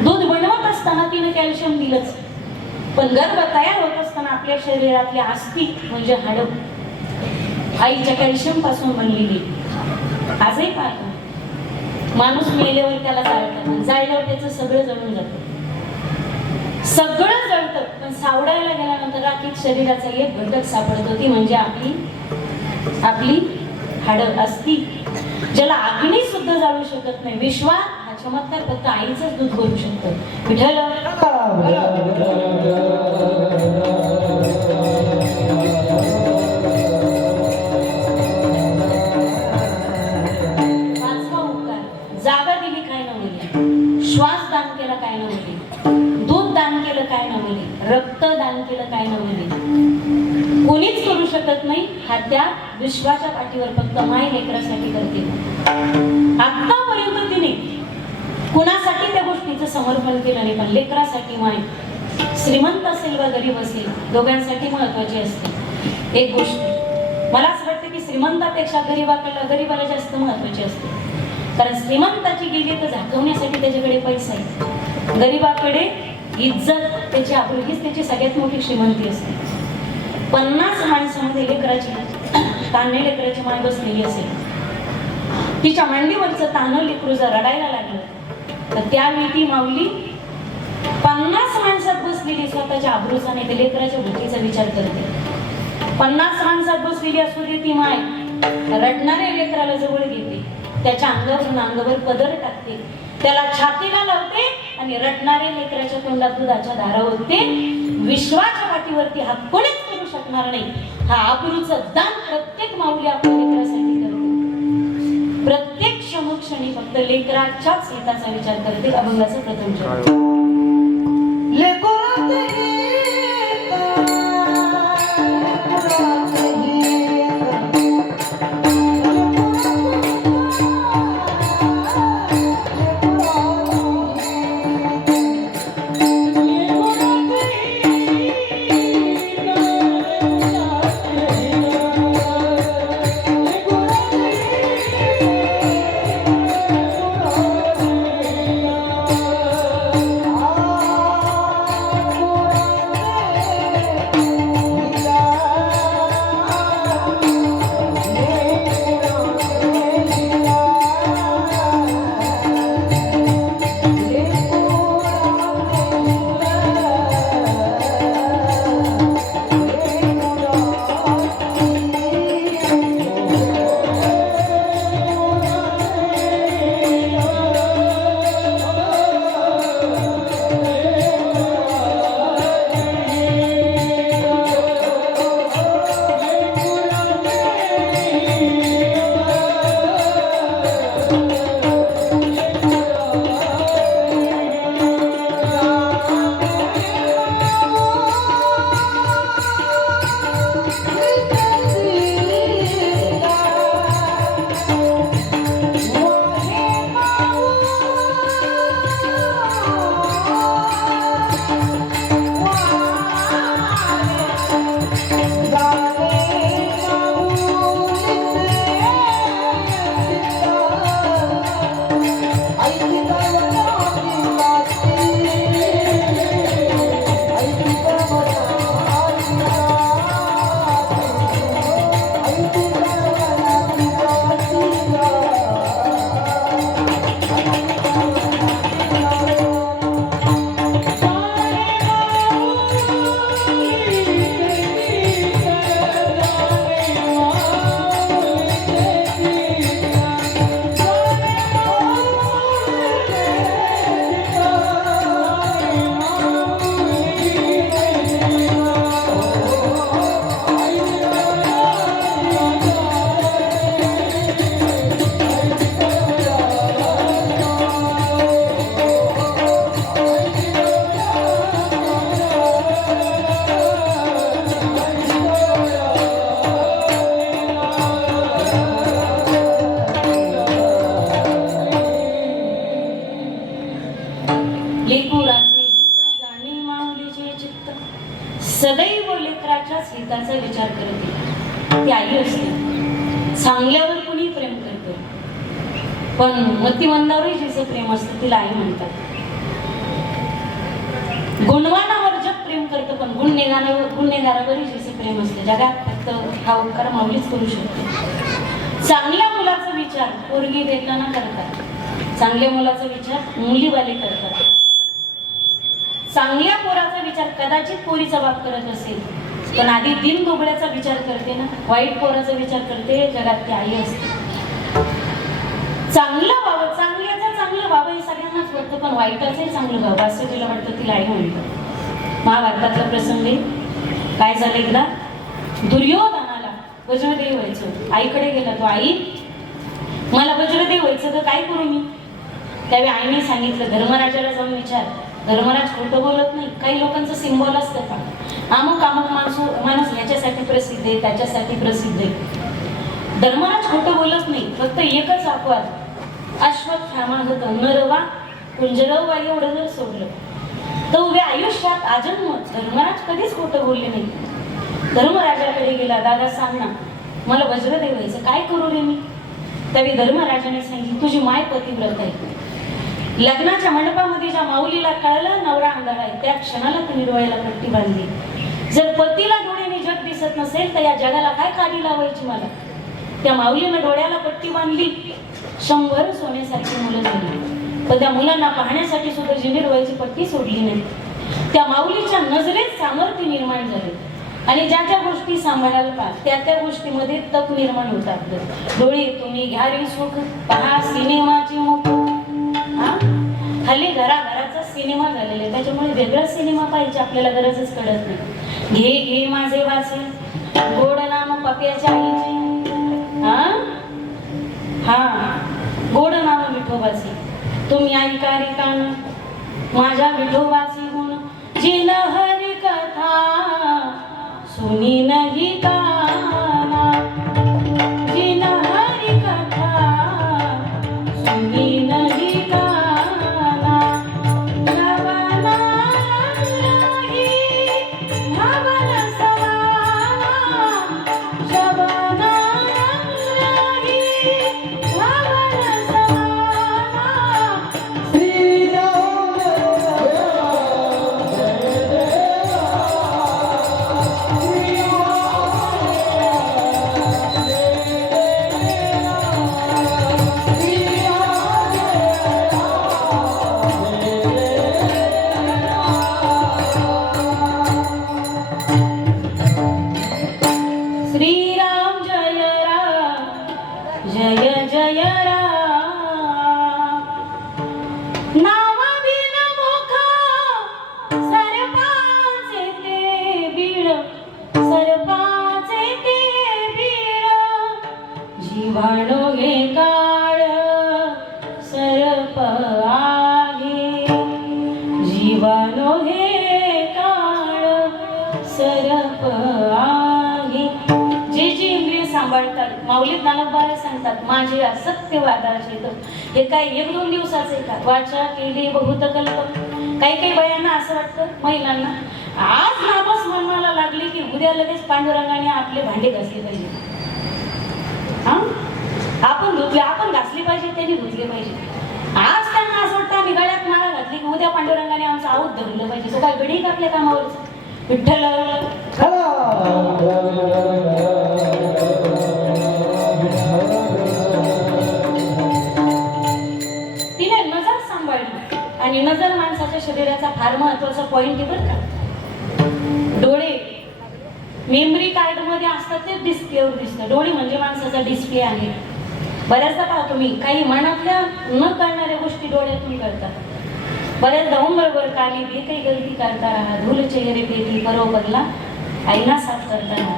दूध बनवत असताना तिने कॅल्शियम दिलंच, पण गर्भ तयार होत असताना आपल्या शरीरातली अस्थि म्हणजे हाडं आईच्या कॅल्शियम पासून बनलेली. आजही पाहतो माणूस मेल्यावर त्याला जाळतात, जाळल्यावर त्याचं सगळं जळून जातं, सगळं जळतं, पण सावडायला गेल्यानंतर राखीत शरीराचा एक घटक सापडतो, ती म्हणजे आपली हाडं अस्थि, ज्याला अग्नी सुद्धा जाळू शकत नाही. विश्वा हा चमत्कार फक्त आईचंच दूध करू शकतं. विठ्ठल पाचवा उपकार, जागा दिली काय नव्हती, श्वास दान केला काय नव्हती, दूध दान केलं काय नव्हती, रक्त दान केलं काय नव्हती, कोणीच करू शकत नाही. हा त्या विश्वाच्या पाठीवर फक्त माय लेकरासाठी करते. आतापर्यंत तिने कुणासाठी त्या गोष्टीचं समर्पण केलं नाही, पण लेकरासाठी माय, श्रीमंत असेल वा गरीब असेल, दोघांसाठी महत्वाची असते. एक गोष्ट मला असं वाटतं की श्रीमंतापेक्षा गरीबाला जास्त महत्वाची असते, कारण श्रीमंताची गेली तर झाकवण्यासाठी त्याच्याकडे पैसा आहे, गरीबाकडे इज्जत, त्याची आबरू हीच त्याची सगळ्यात मोठी श्रीमंती असते. 50 माणसामध्ये तान्ह्या लेकराची माय बसलेली असेल, तिच्या मांडीवरचं तान्हं लेकरू जर रडायला लागलं तर त्यावेळी ती माऊली 50 माणसात बसलेली स्वतःच्या आबरूचा नाही तर लेकराच्या भुकीचा विचार करते. 50 माणसात बसलेली असू दे ती माय रडणाऱ्या लेकराला जवळ घेते, त्याच्या अंगावरून अंगावर पदर टाकते, त्याला छातीला लावते आणि रडणाऱ्या लेकराच्या तोंडात दुधाच्या धारा ओतते. विश्वाच्या पाठीवरती हा कोणीच करू शकणार नाही. हा आबरूचं दान प्रत्येक माऊली आपल्या लेकरासाठी करते. प्रत्येक क्षणोक्षणी फक्त लेकराच्याच हिताचा विचार करते. अभंगाचा प्रथम चरण. लेकराचे गीत, लेकराचे सदैव लेकराच्याच हिताचा विचार करते. ती आई असते. चांगल्यावर कुणी प्रेम करते, पण मतिमंदावरही जिचं प्रेम असतं तिला आई म्हणतात. गुणवानावर जग प्रेम करतं, पण गुन्हेगारावरही जिचं प्रेम असतं. जगात फक्त हा उपकार माऊलीच करू शकते. चांगल्या मुलाचा विचार पोरगी देताना करतात. चांगल्या मुलाचा विचार मुलीवाले करतात. चांगल्या पोराचा विचार कदाचित पोरीचा बाप करत असेल, पण आधी दिन दोबड्याचा विचार करते ना, वाईट पोराचा विचार करते. जगात ती आई असते. चांगलं व्हावं, चांगल्याचं चांगलं व्हावं हे सगळ्यांनाच वाटतं, पण वाईटाचंही चांगलं व्हावं असं तिला वाटतं. तिला आई म्हणतात. महाभारतातला प्रसंग आहे. काय झालं, एकदा दुर्योधनाला वज्रदेव व्हायचं. आईकडे गेला तो. आई, मला वज्रदेव व्हायचं तर काय करू मी? त्यावेळी आईने सांगितलं, धर्मराजाला जाऊन विचार. धर्मराज खोटं बोलत नाही. काही लोकांचं सिंबॉल असतं का, अमुक अमुक माणूस ह्याच्यासाठी प्रसिद्ध आहे, त्याच्यासाठी प्रसिद्ध आहे. धर्मराज खोटं बोलत नाही. फक्त एकच अपवाद, अश्वत्थामा होतं. नरवा कुंजरवा एवढं जर सोडलं तर उभ्या आयुष्यात आजन्म धर्मराज कधीच खोटं बोलले नाही. धर्मराजाकडे गेला. दादा सांग ना, मला वज्रदेव व्हायचं, काय करू रे मी? त्यावेळी धर्मराजाने सांगितलं, तुझी माय पतिव्रत आहे. लग्नाच्या मंडपामध्ये ज्या माऊलीला कळलं नवरा अंधार आहे, त्या क्षणाला तिने डोळ्याला पट्टी बांधली. जर पतीला डोळ्याने जग दिसत नसेल तर या जगाला काय काढी लावायची मला? त्या माऊलीनं डोळ्याला पट्टी बांधली. 100 सोन्यासारखी मुलं झाली, पण त्या मुलांना पाहण्यासाठी सुद्धा जिनीर व्हायची पट्टी सोडली नाही. त्या माऊलीच्या नजरेत सामर्थ्य निर्माण झाले आणि ज्या ज्या गोष्टी सांभाळायला त्या त्या गोष्टीमध्ये तप निर्माण होतात. डोळे तुम्ही घ्या रे सुख, पहा सिनेमाची मुख. हल्ली घराघराचा सिनेमा झालेला आहे, त्याच्यामुळे वेगळा सिनेमा पाहिजे आपल्याला गरजच कळत नाही. घे घे माझे वाचे, गोड नाम पप्याच्या आईचे हा गोड नाम विठोबाचे तुम्ही ऐका रे कान माझ्या विठोबाची गुण जिन हरी कथा सुनी नाही काना जिन हरी कथा सुनी नाही काना श्रवणा नाही भावन समाना श्रवणा नाही भावन समाना श्रीराम श्रीराम जय राम जय जय राम नाव बिन मुख सर्पाचे ते बीड सर्पाचे ते बीड जीवाणू हे काळ सर्प आहे जीवाणू हे काळ सर्प आहे जे जे इंद्रिय सांभाळतात माऊलीत नानकबारा सांगतात माझे असत्य वादाचे हे काय एक दोन दिवसाचे का वाचा केली बहुत कल्प काही काही बायांना असं वाटतं महिलांना आज नामच म्हणायला लागली की उद्या लगेच पांडुरंगाने आपले भांडे घासले पाहिजे हा आपण धुतले आपण घासली पाहिजे त्यांनी धुतले पाहिजे आज त्यांना असं वाटतं आम्ही गळ्यात माळा घातली की उद्या पांडुरंगाने आमचं आऊत धरलं पाहिजे तो काय गडी आपल्या कामावर विठ्ठल तिने नजर सांभाळली आणि नजर माणसाच्या शरीराचा फार महत्वाचा पॉइंट आहे बरं का डोळे मेमरी कार्ड मध्ये असतात ते डिस्प्लेवर दिसतं डोळे म्हणजे माणसाचा डिस्प्ले आहे बऱ्याचदा पाहतो मी काही मनातल्या न कळणाऱ्या गोष्टी डोळ्यातून कळतात बऱ्याचदा उंबरवर काली बे काही गलती करता राहा धूल चेहरे पेती बरोबरला आईना साफ करताना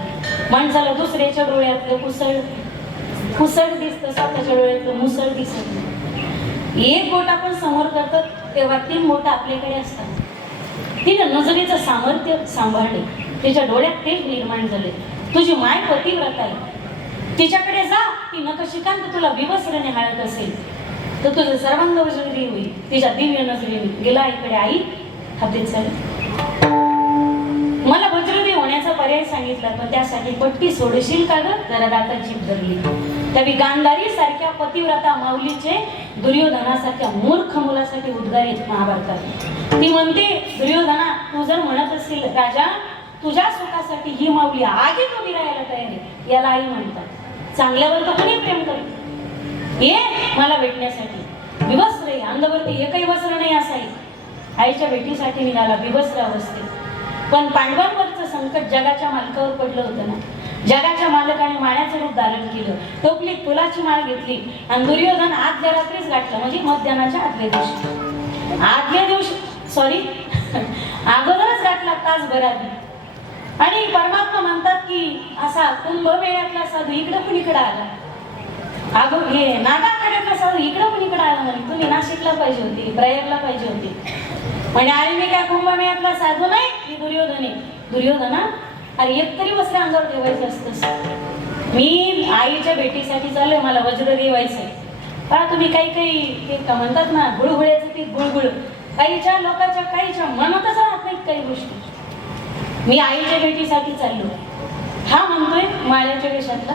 माणसाला दुसऱ्याच्या डोळ्यातलं कुसळ दिसतं स्वतःच्या डोळ्यातलं मुसळ दिसत नाही एक बोट आपण समोर करतो तेव्हा 3 बोट आपल्याकडे असतात तिने नजरेचं सामर्थ्य सांभाळले तिच्या डोळ्यात तेज निर्माण झाले तुझी माय पतिव्रत आहे तिच्याकडे जा ती नखशिकांत तुला विवस्त्रने हाळत असेल तर तुझं सर्वांग उजळी होईल तिच्या दिव्य नजरेने गेला इकडे आई हातीत झाली मला वज्रदेव होण्याचा पर्याय सांगितला पण त्यासाठी पट्टी सोडशील का ग जरा दाता जीभ धरली तरी गांधारी सारख्या पतिव्रता माऊलीचे दुर्योधनासारख्या मूर्ख मुलासाठी उद्गार आहेत महाभारतात ती म्हणते दुर्योधना तू जर म्हणत असशील राजा तुझ्या सुखासाठी ही माऊली आगीत उभी राहायला तयार आहे याला आई म्हणतात चांगल्यावर तर कोणी प्रेम करत ये मला भेटण्यासाठी विवस्त्र आहे अंगावरती एकही वस्त्र नाही असाई आईच्या भेटीसाठी निघाला विवस्त्र अवस्थेत पण पांडवांवरचं संकट जगाच्या मालकावर पडलं होतं ना जगाच्या मालकाने माळ्याचं रूप धारण केलं टोपलीत फुलाची माळ घेतली आणि दुर्योधन आदल्या रात्रीच गाठलं म्हणजे मध्यानाच्या आदल्या दिवशी सॉरी अगोदरच गाठला तासभरात आणि परमात्मा म्हणतात की असा कुंभमेळ्यातला साधू इकडं पण इकडं आला अगो हे नागाकड्यातला साधू इकडं पण इकडं आला म्हणे तुम्ही नाशिकला पाहिजे होती प्रयागला पाहिजे होती म्हणजे आई मी काय कुंभमेळ्यातला साधू नाही ही दुर्योधना अरे एक तरी वस्त्र अंगावर ठेवायचं असतं मी आईच्या भेटीसाठी चाललोय मला वज्र देवायचंय पहा तुम्ही काही ते का म्हणतात ना गुळगुळ्याचं ते गुळगुळ काहीच्या लोकांच्या काहीच्या मनातच राहत नाहीत काही गोष्टी मी आईच्या भेटीसाठी चाललो हा म्हणतोय माळ्याच्या वेशातला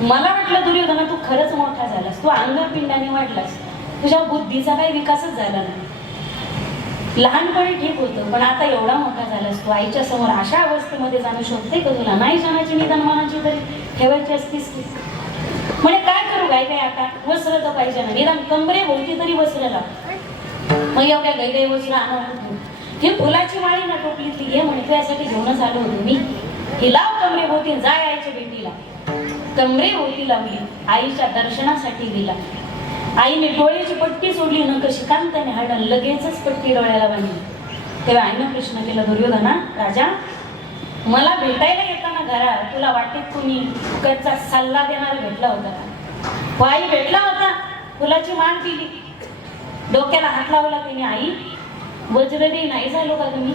मला वाटलं दुर्योधना तू खरंच मोठा झालास तू अंगपिंडाने वाढलास तुझ्या बुद्धीचा काही विकासच झाला नाही लहानपणी ठीक होतं पण आता एवढा मोठा झालास तू आईच्या समोर अशा अवस्थेमध्ये जाणं शोधते का तुला नाही जाण्याची निदान मनाची तरी ठेवायची असतीस की म्हणजे काय करू काय आता वस्त्र तर पाहिजे ना निदान कमरे भोवती तरी वस्त्र लाव मग एवढ्या गैगै वस्त्र आणून हे फुलाची माळी ना टोपली ती घे म्हणे त्यासाठी घेऊनच आलो होतो मी ही लाव कमरे भोवती जाय आईच्या भेटीला कमरे भोवती लावली आईच्या दर्शनासाठी गेला आईने डोळ्याची पट्टी सोडली नखशिकांताने हाडं लगेचच पट्टी डोळ्याला बांधली तेव्हा आईनं प्रश्न केला दुर्योधना राजा मला भेटायला येताना घरात तुला वाटेत कोणी फुकटचा सल्ला देणारा भेटला होता का? वाई भेटला होता, फुलाची मान दिली, डोक्याला हात लावला तिने, आई वज्रदेही नाही झालो का तुम्ही?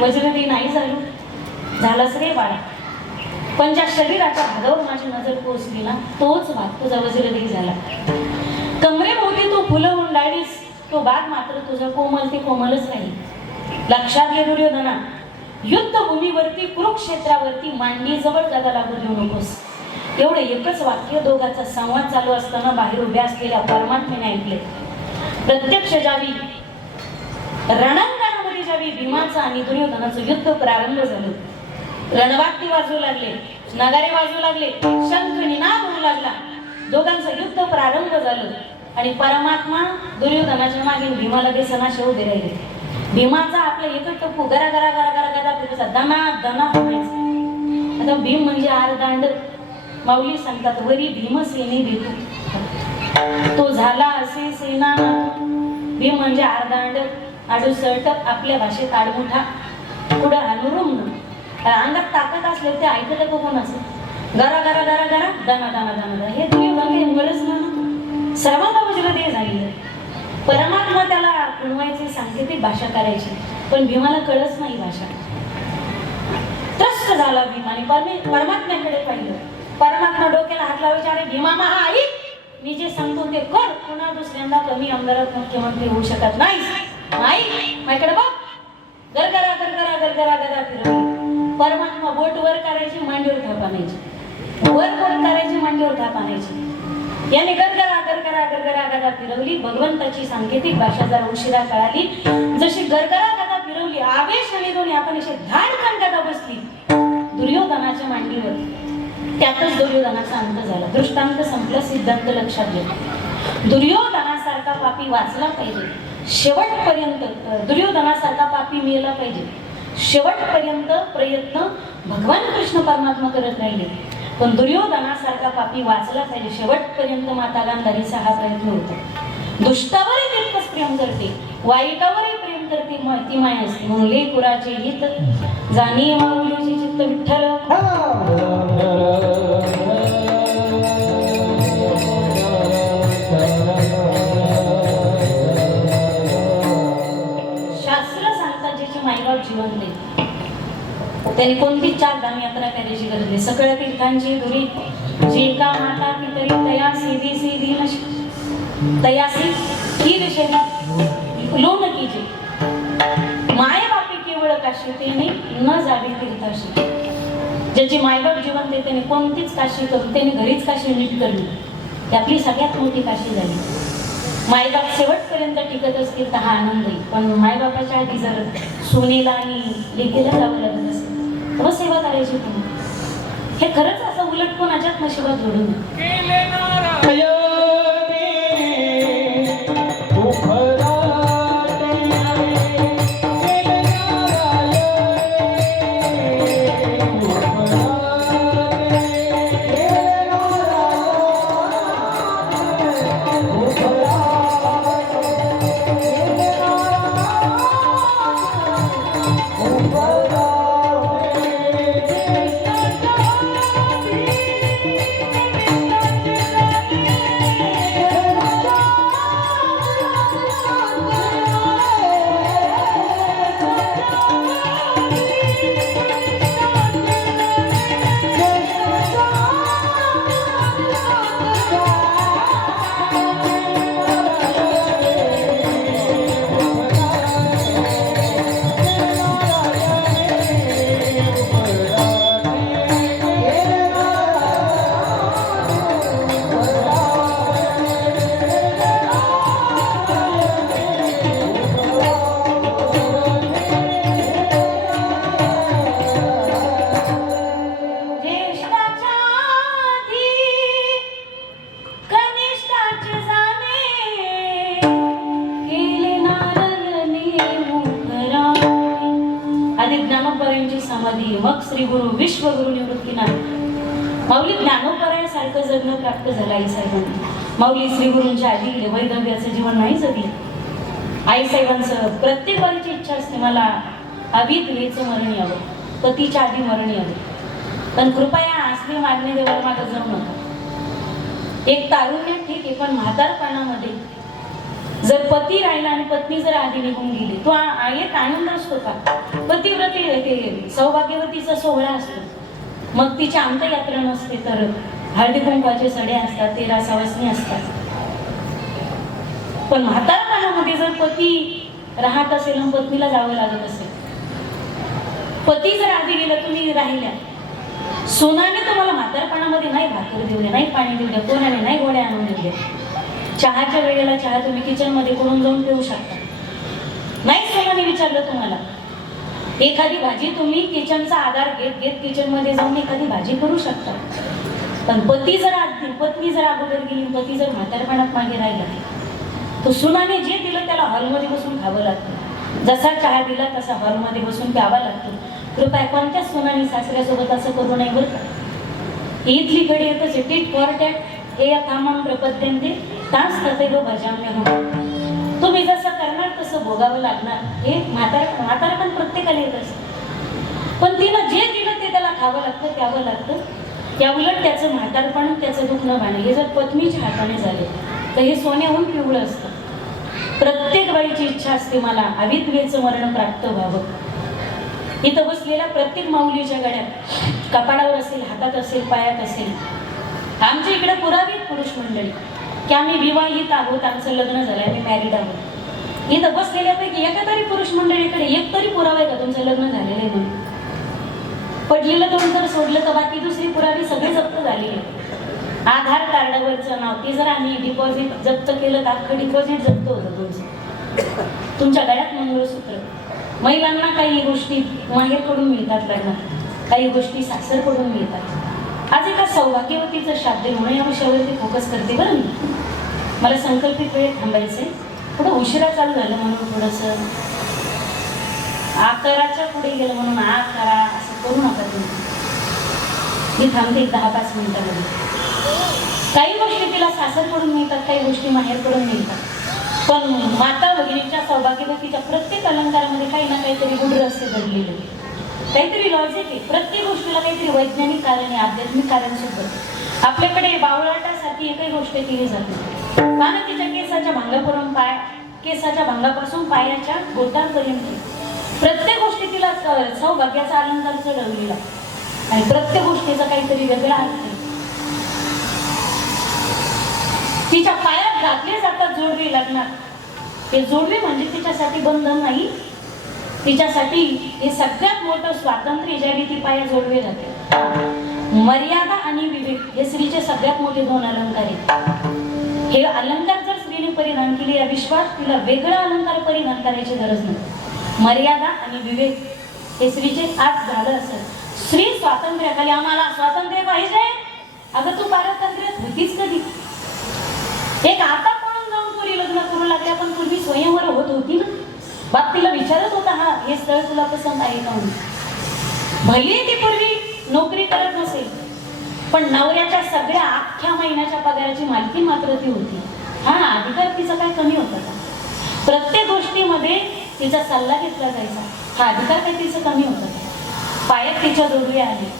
वज्रदेही नाही झालो. झालाच रे बाळा, पण ज्या शरीराच्या भागावर माझी नजर पोहोचली ना, तोच भाग तुझा वज्रदेही झाला. कमरेभोवती तू फुलं उंडाळीस, तो भाग मात्र तुझा कोमल ते कोमलच राहील. लक्षात घे दुर्योधना, युद्धभूमीवरती कुरुक्षेत्रावरती मांडी जवळ जागा लागू देऊ नकोस. एवढं एकच वाक्य दोघांचा संवाद चालू असताना बाहेर उभ्या असलेल्या परमात्म्याने ऐकले. प्रत्यक्ष ज्यावी रणांगणामध्ये ज्यावी भीमाचं आणि दुर्योधनाचं युद्ध प्रारंभ झालं, रणवाद्य वाजवू लागले, नगारे वाजवू लागले, शंख निनाद होऊ लागला, दोघांचं युद्ध प्रारंभ झालं आणि परमात्मा दुर्योधनाच्या मागे भीमाला बेसनाशी उभे राहिले. भीमाचा आपला एकच टप्पू गरा गरा गरा गरा गरा फिरायचा, दना दना म्हणायचा. आता भीम म्हणजे आरदांड. माऊली सांगतात, वरी भीमसेनी भेटू तो झाला असे सेना. भीम म्हणजे आरदांड, आडूसट, आपल्या भाषेत आडमुठा, पुढं अनुरुम. अंगात ताकद असले ते ऐकलं का कोणाचं? गरा गरा गरा गरा दना दना दना, हे तुम्ही मुळच म्हणा. सर्वांना वज्रदेह झालेलं. परमात्मा त्याला कुणवायचे, सांकेतिक भाषा करायची, पण भीमाला कळच नाही भाषा. त्रस्त झाला भीम आणि परमात्म्याकडे पाहिलं. परमात्मा डोक्याला हात लावायचे, अरे भीमा महा आई, मी जे सांगतो ते कर, पुन्हा दुसऱ्यांदा कमी आमदारात मुख्यमंत्री होऊ शकत नाही. माझ्याकडे बघ. गरगरा गरगरा गरगरा गरा फिरवली. परमात्मा बोट वर करायची, मांडीवर थाप आणायची, वर बोट करायची, मांडीवर थाप आणायची. याने गरगरा गरगरा गरगरा गदा फिरवली. भगवंताची सांकेतिक भाषा जरा उशिरा कळाली. जशी गरगरा गदा फिरवली, आवेश आणि दोन्ही आपण अशी धाडकन गदा बसली दुर्योधनाच्या मांडीवर. त्यातच दुर्योधनाचा अंत झाला. दृष्टांत संपला, सिद्धांत लक्षात घ्या. दुर्योधनासारखा पापी वाचला पाहिजे शेवटपर्यंत. दुर्योधनासारखा पापी मेला पाहिजे शेवटपर्यंत. प्रयत्न भगवान कृष्ण परमात्मा करत राहिले, पण दुर्योधनासारखा पापी वाचला पाहिजे शेवटपर्यंत. माता गांधारीचा हा प्रयत्न होता. दुष्टावरही तितकंच प्रेम करते, वाईटावरही प्रेम करते, ती माय असते. म्हणून लेकुराचे हित जाणी माऊलीची चित्त विठ्ठल. शास्त्र सांगतात ज्याची मायबाप जिवंत आहे त्यांनी कोणतीच 4 धाम यात्रा करायची गरज नाही. सगळ्या तीर्थांची धुरी जे का माता पितरी तयासी दिसी दीनश तयासी ही विषय लोन कीजे. माय बापी केवळ काशी तेने न जावे तीर्थाशी. ज्याची मायबाप जिवंत आहे त्याने कोणतीच काशी करून त्याने घरीच काशी नीट करली, ती आपली सगळ्यात मोठी काशी झाली. मायबाप शेवटपर्यंत टिकत असतील तर हा आनंद आहे, पण मायबापाच्या आधी जर सोनेला आणि लेकीला जावं लागत असेल तर सेवा करायची तुम्ही. हे खरंच असं उलट कोणाच्याच नशिबात जोडून समाधी. मग श्री गुरु विश्वगुरु निवृत्तीनाथ माऊली ज्ञानोपरायासारखं जगणं प्राप्त झालं आईसाहेबांना. माऊली श्री गुरूंच्या आधी गेले, वैधव्याचं जीवन नाही जगले. आईसाहेबांचं प्रत्येक बारीची इच्छा असते मला अभिप्रियेचं मरण यावं. पतीच्या आधी मरण यावे. पण कृपया असली मागणी देवाला मागत जाऊ नका. एक तारुण्यात ठीक आहे, पण म्हातारपणामध्ये जर पती राहिला आणि पत्नी जर आधी निघून गेली, तो एक आनंद असतो का? पतिव्रती ते सौभाग्यवतीचा सोहळा असतो, मग तिची अंत्ययात्रा नसते, तर हळदी कुंकवाचे सडे असतात, 13 सवासणी असतात. पण म्हातारपणामध्ये जर पती राहत असेल आणि पत्नीला जावं लागत असेल, पती जर आधी गेला, तुम्ही राहिल्या, सोनाने तुम्हाला म्हातारपणामध्ये नाही भाकर देऊ द्या, नाही पाणी देऊ द्या, कोणाने नाही गोळ्या आणून देऊ द्या. चहाच्या वेळेला चहा तुम्ही किचन मध्ये करून जाऊन पिऊ शकता. नाही सोनाने विचारलं तुम्हाला, एखादी भाजी तुम्ही किचनचा आधार घेत घेत किचन मध्ये जाऊन एखादी भाजी करू शकता. पण पती जर अगोदर गेली, पती जर म्हातारपणात मागे राहिला, तो सुनाने जे दिलं त्याला हॉलमध्ये बसून खावं लागतं. जसा चहा दिला तसा हॉलमध्ये बसून प्यावा लागतो. कृपया कोणत्याच सुनाने सासऱ्यासोबत असं करू नये बरं का. इथली कडे येतच टीट फॉर टॅट हे या कामां प्रपद्यंते तास तथैव भजाम्यहम्. तुम्ही जसं करणार तसं भोगावं लागणार. हे म्हातारपण प्रत्येकाला येत असतं, पण तिनं जे दिलं ते त्याला खावं लागतं, प्यावं लागतं. या उलट त्याचं म्हातारपण, त्याचं दुःख न भाणे हे जर पत्नीच्या हाताने झाले तर हे सोन्याहून पिवळं असतं. प्रत्येक बाईची इच्छा असते मला अविद्वेचं मरण प्राप्त व्हावं. इथं बसलेल्या प्रत्येक माऊलीच्या गळ्यात कपाळावर असेल, हातात असेल, पायात असेल. आमच्या इकडे पुरावीत पुरुष मंडळी की आम्ही विवाहित आहोत, आमचं लग्न झालंय, आम्ही मॅरिड आहोत. इथं बसलेल्यापैकी एका तरी पुरुष मंडळीकडे एक तरी पुरावा आहे का तुमचं लग्न झालेलं आहे म्हणून? पडलेलं दोन जर सोडलं तर बाकी दुसरी पुरावी सगळे जप्त झालेली. आधार कार्डावरचं नाव ते जर आम्ही डिपॉझिट जप्त केलं तर अख्खं डिपॉझिट जप्त होतं तुमचं. तुमच्या गळ्यात मंगळसूत्र. महिलांना काही गोष्टी माहेरकडून मिळतात लग्नात, काही गोष्टी सासरकडून मिळतात. आज एका सौभाग्यवतीचं श्राद्ध म्हणून या विषयावरती फोकस करते बरं मी. मला संकल्पित वेळेत थांबायचंय, थोडं उशिरा चालू झालं म्हणून थोडंसं 11च्या पुढे गेलं म्हणून 11 असं करू नका तुम्ही. मी थांबते 10-5 मिनिटांमध्ये. काही गोष्टी तिला सासरकडून मिळतात, काही गोष्टी माहेरकडून मिळतात. पण माता भगिनीच्या सौभाग्यवतीच्या प्रत्येक अलंकारामध्ये काही ना काहीतरी गुढ रहस्य दडलेलं, काहीतरी लॉजिक आहे. प्रत्येक गोष्टीला काहीतरी वैज्ञानिक कारण आहे, आध्यात्मिक कारण सुद्धा. आपल्याकडे बावळाटासारखी एकही गोष्ट केली जाते. कारण तिच्या केसाच्या भांगापासून पायाच्या बोटांपर्यंत प्रत्येक गोष्टी तिला सौभाग्याचा अलंकार चढवलेला आणि प्रत्येक गोष्टीचा काहीतरी वेगळा अर्थ आहे. तिच्या पायात घातले जातात जोडवे लग्नात. ते जोडवे म्हणजे तिच्यासाठी बंधन नाही, तिच्यासाठी हे सगळ्यात मोठं स्वातंत्र्य. ज्यावेळी ती पाया जोडवे जाते. मर्यादा आणि विवेक हे स्त्रीचे सगळ्यात मोठे 2 अलंकार आहेत. हे अलंकार जर स्त्रीने परिधान केले या विश्वात तिला वेगळा अलंकार परिधान करायची गरज नाही. मर्यादा आणि विवेक हे स्त्रीचे आज झालं असेल. स्त्री स्वातंत्र्याखाली आम्हाला स्वातंत्र्य पाहिजे. अगं तू पारतंत्र्यात होतीच कधी? एक आता पळून जाऊन पुरी लग्न करू लागल्या, पण पूर्वी स्वयंवर होत होती ना. बाप तिला विचारत होता, हा हे स्थळ तुला पसंत आहे का म्हणून. भले ती पूर्वी नोकरी करत नसेल, पण नवऱ्याच्या सगळ्या अख्ख्या महिन्याच्या पगाराची मालकी मात्र ती होती. हा अधिकार तिचा काय कमी होता का? प्रत्येक गोष्टीमध्ये तिचा सल्ला घेतला जायचा. हा अधिकार काय तिचं कमी होतं का? पायात तिच्या जोडवे आले.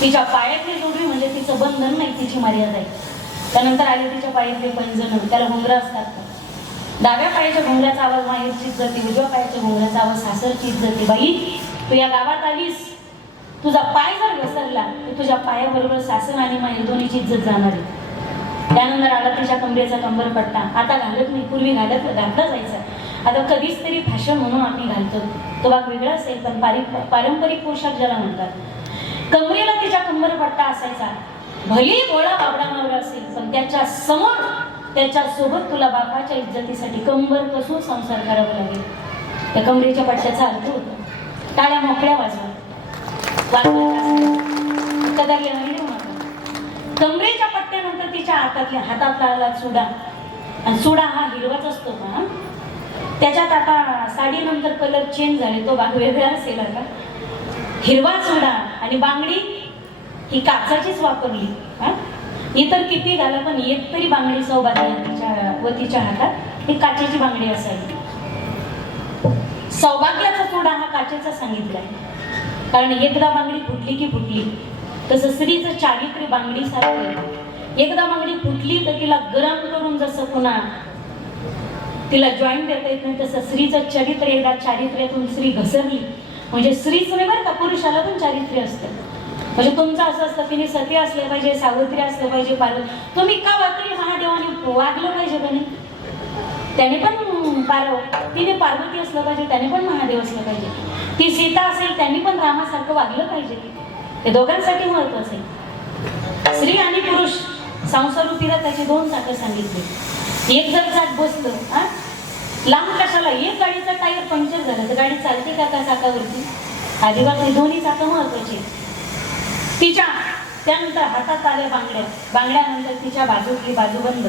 तिच्या पायातले जोडवे म्हणजे तिचं बंधन नाही, तिची मर्यादा आहे. त्यानंतर आले तिच्या पायातले पैंजण, त्याला घुंगरं असतात का? डाव्या पायाच्या घुंगराचा आवाज माहेरचीच जाते, उजव्या पायाच्या घुंगराचा आवाज सासरचीच जाते. बाई तू या गावात आलीस, तुझा पाय जर घसरला तर तुझ्या पायाबरोबर सासर आणि माहेर दोन्हीची इज्जत जाणार आहे. त्यानंतर आला तिच्या कमरेचा कंबरपट्टा. आता घालत नाही, पूर्वी घातला जायचा. आता कधीच तरी फॅशन म्हणून आम्ही घालतो. तो भाग वेगळा असेल, पण पारंपरिक पोशाख ज्याला म्हणतात. कमरेला तिच्या कंबरपट्टा असायचा. भले गोळा बाबडा नवरा असेल, पण त्याच्या समोर त्याच्या सोबत तुला बापाच्या इज्जतीसाठी कंबर कसून संसार करावा लागेल. त्या कमरेच्या पट्ट्याचा अर्थ होता टाळ्या मोकळ्या वाजवा. कदाचित कमरेच्या पट्ट्यानंतर तिच्या हातात लागला चुडा. आणि चुडा हा हिरवाच असतो का? त्याच्यात आता साडीनंतर कलर चेंज झाले, तो भाग वेगळा असेल. आता हिरवा चुडा आणि बांगडी ही काचाचीच वापरली. इतर किती घाला, पण एक तरी बांगडी सौभाग्यवतीच्या हातात ही काचेची बांगडी असायची. सौभाग्याचा चुडा हा काचेचा सांगितलाय. कारण एकदा बांगडी फुटली की फुटली. तसं स्त्रीचं चारित्र्य बांगडी सारखं. एकदा बांगडी फुटली तर तिला गरम करून जसं पुन्हा तिला जॉईंट देता येत नाही, तसं स्त्रीचं चरित्र एकदा चारित्र्यातून स्त्री घसरली म्हणजे स्त्रीच नाही बरं का, पुरुषाला पण चारित्र्य असतं. म्हणजे तुमचं असं असतं तिने सती असलं पाहिजे, सावित्री असलं पाहिजे, पार्वती. तुम्ही का वाटतरी महादेवाने वागलं पाहिजे का नाही? त्याने पण तिने पार्वती असलं पाहिजे, त्याने पण महादेव असलं पाहिजे. ती सीता असेल त्यांनी पण रामासारखं वागलं पाहिजे. हे दोघांसाठी महत्वाचं आहे. स्त्री आणि पुरुष संसारूपीला त्याची दोन चाकं सांगितली. एक जर चाक बसलं लांब कशाला, एक गाडीचा टायर पंक्चर झालं तर गाडी चालते का चाकावरती? अजिबात नाही. दोन्ही चाकं महत्वाची. तिच्या त्यानंतर हातात आल्या बांगड्या. बांगड्यानंतर तिच्या बाजूतली बाजू बंद.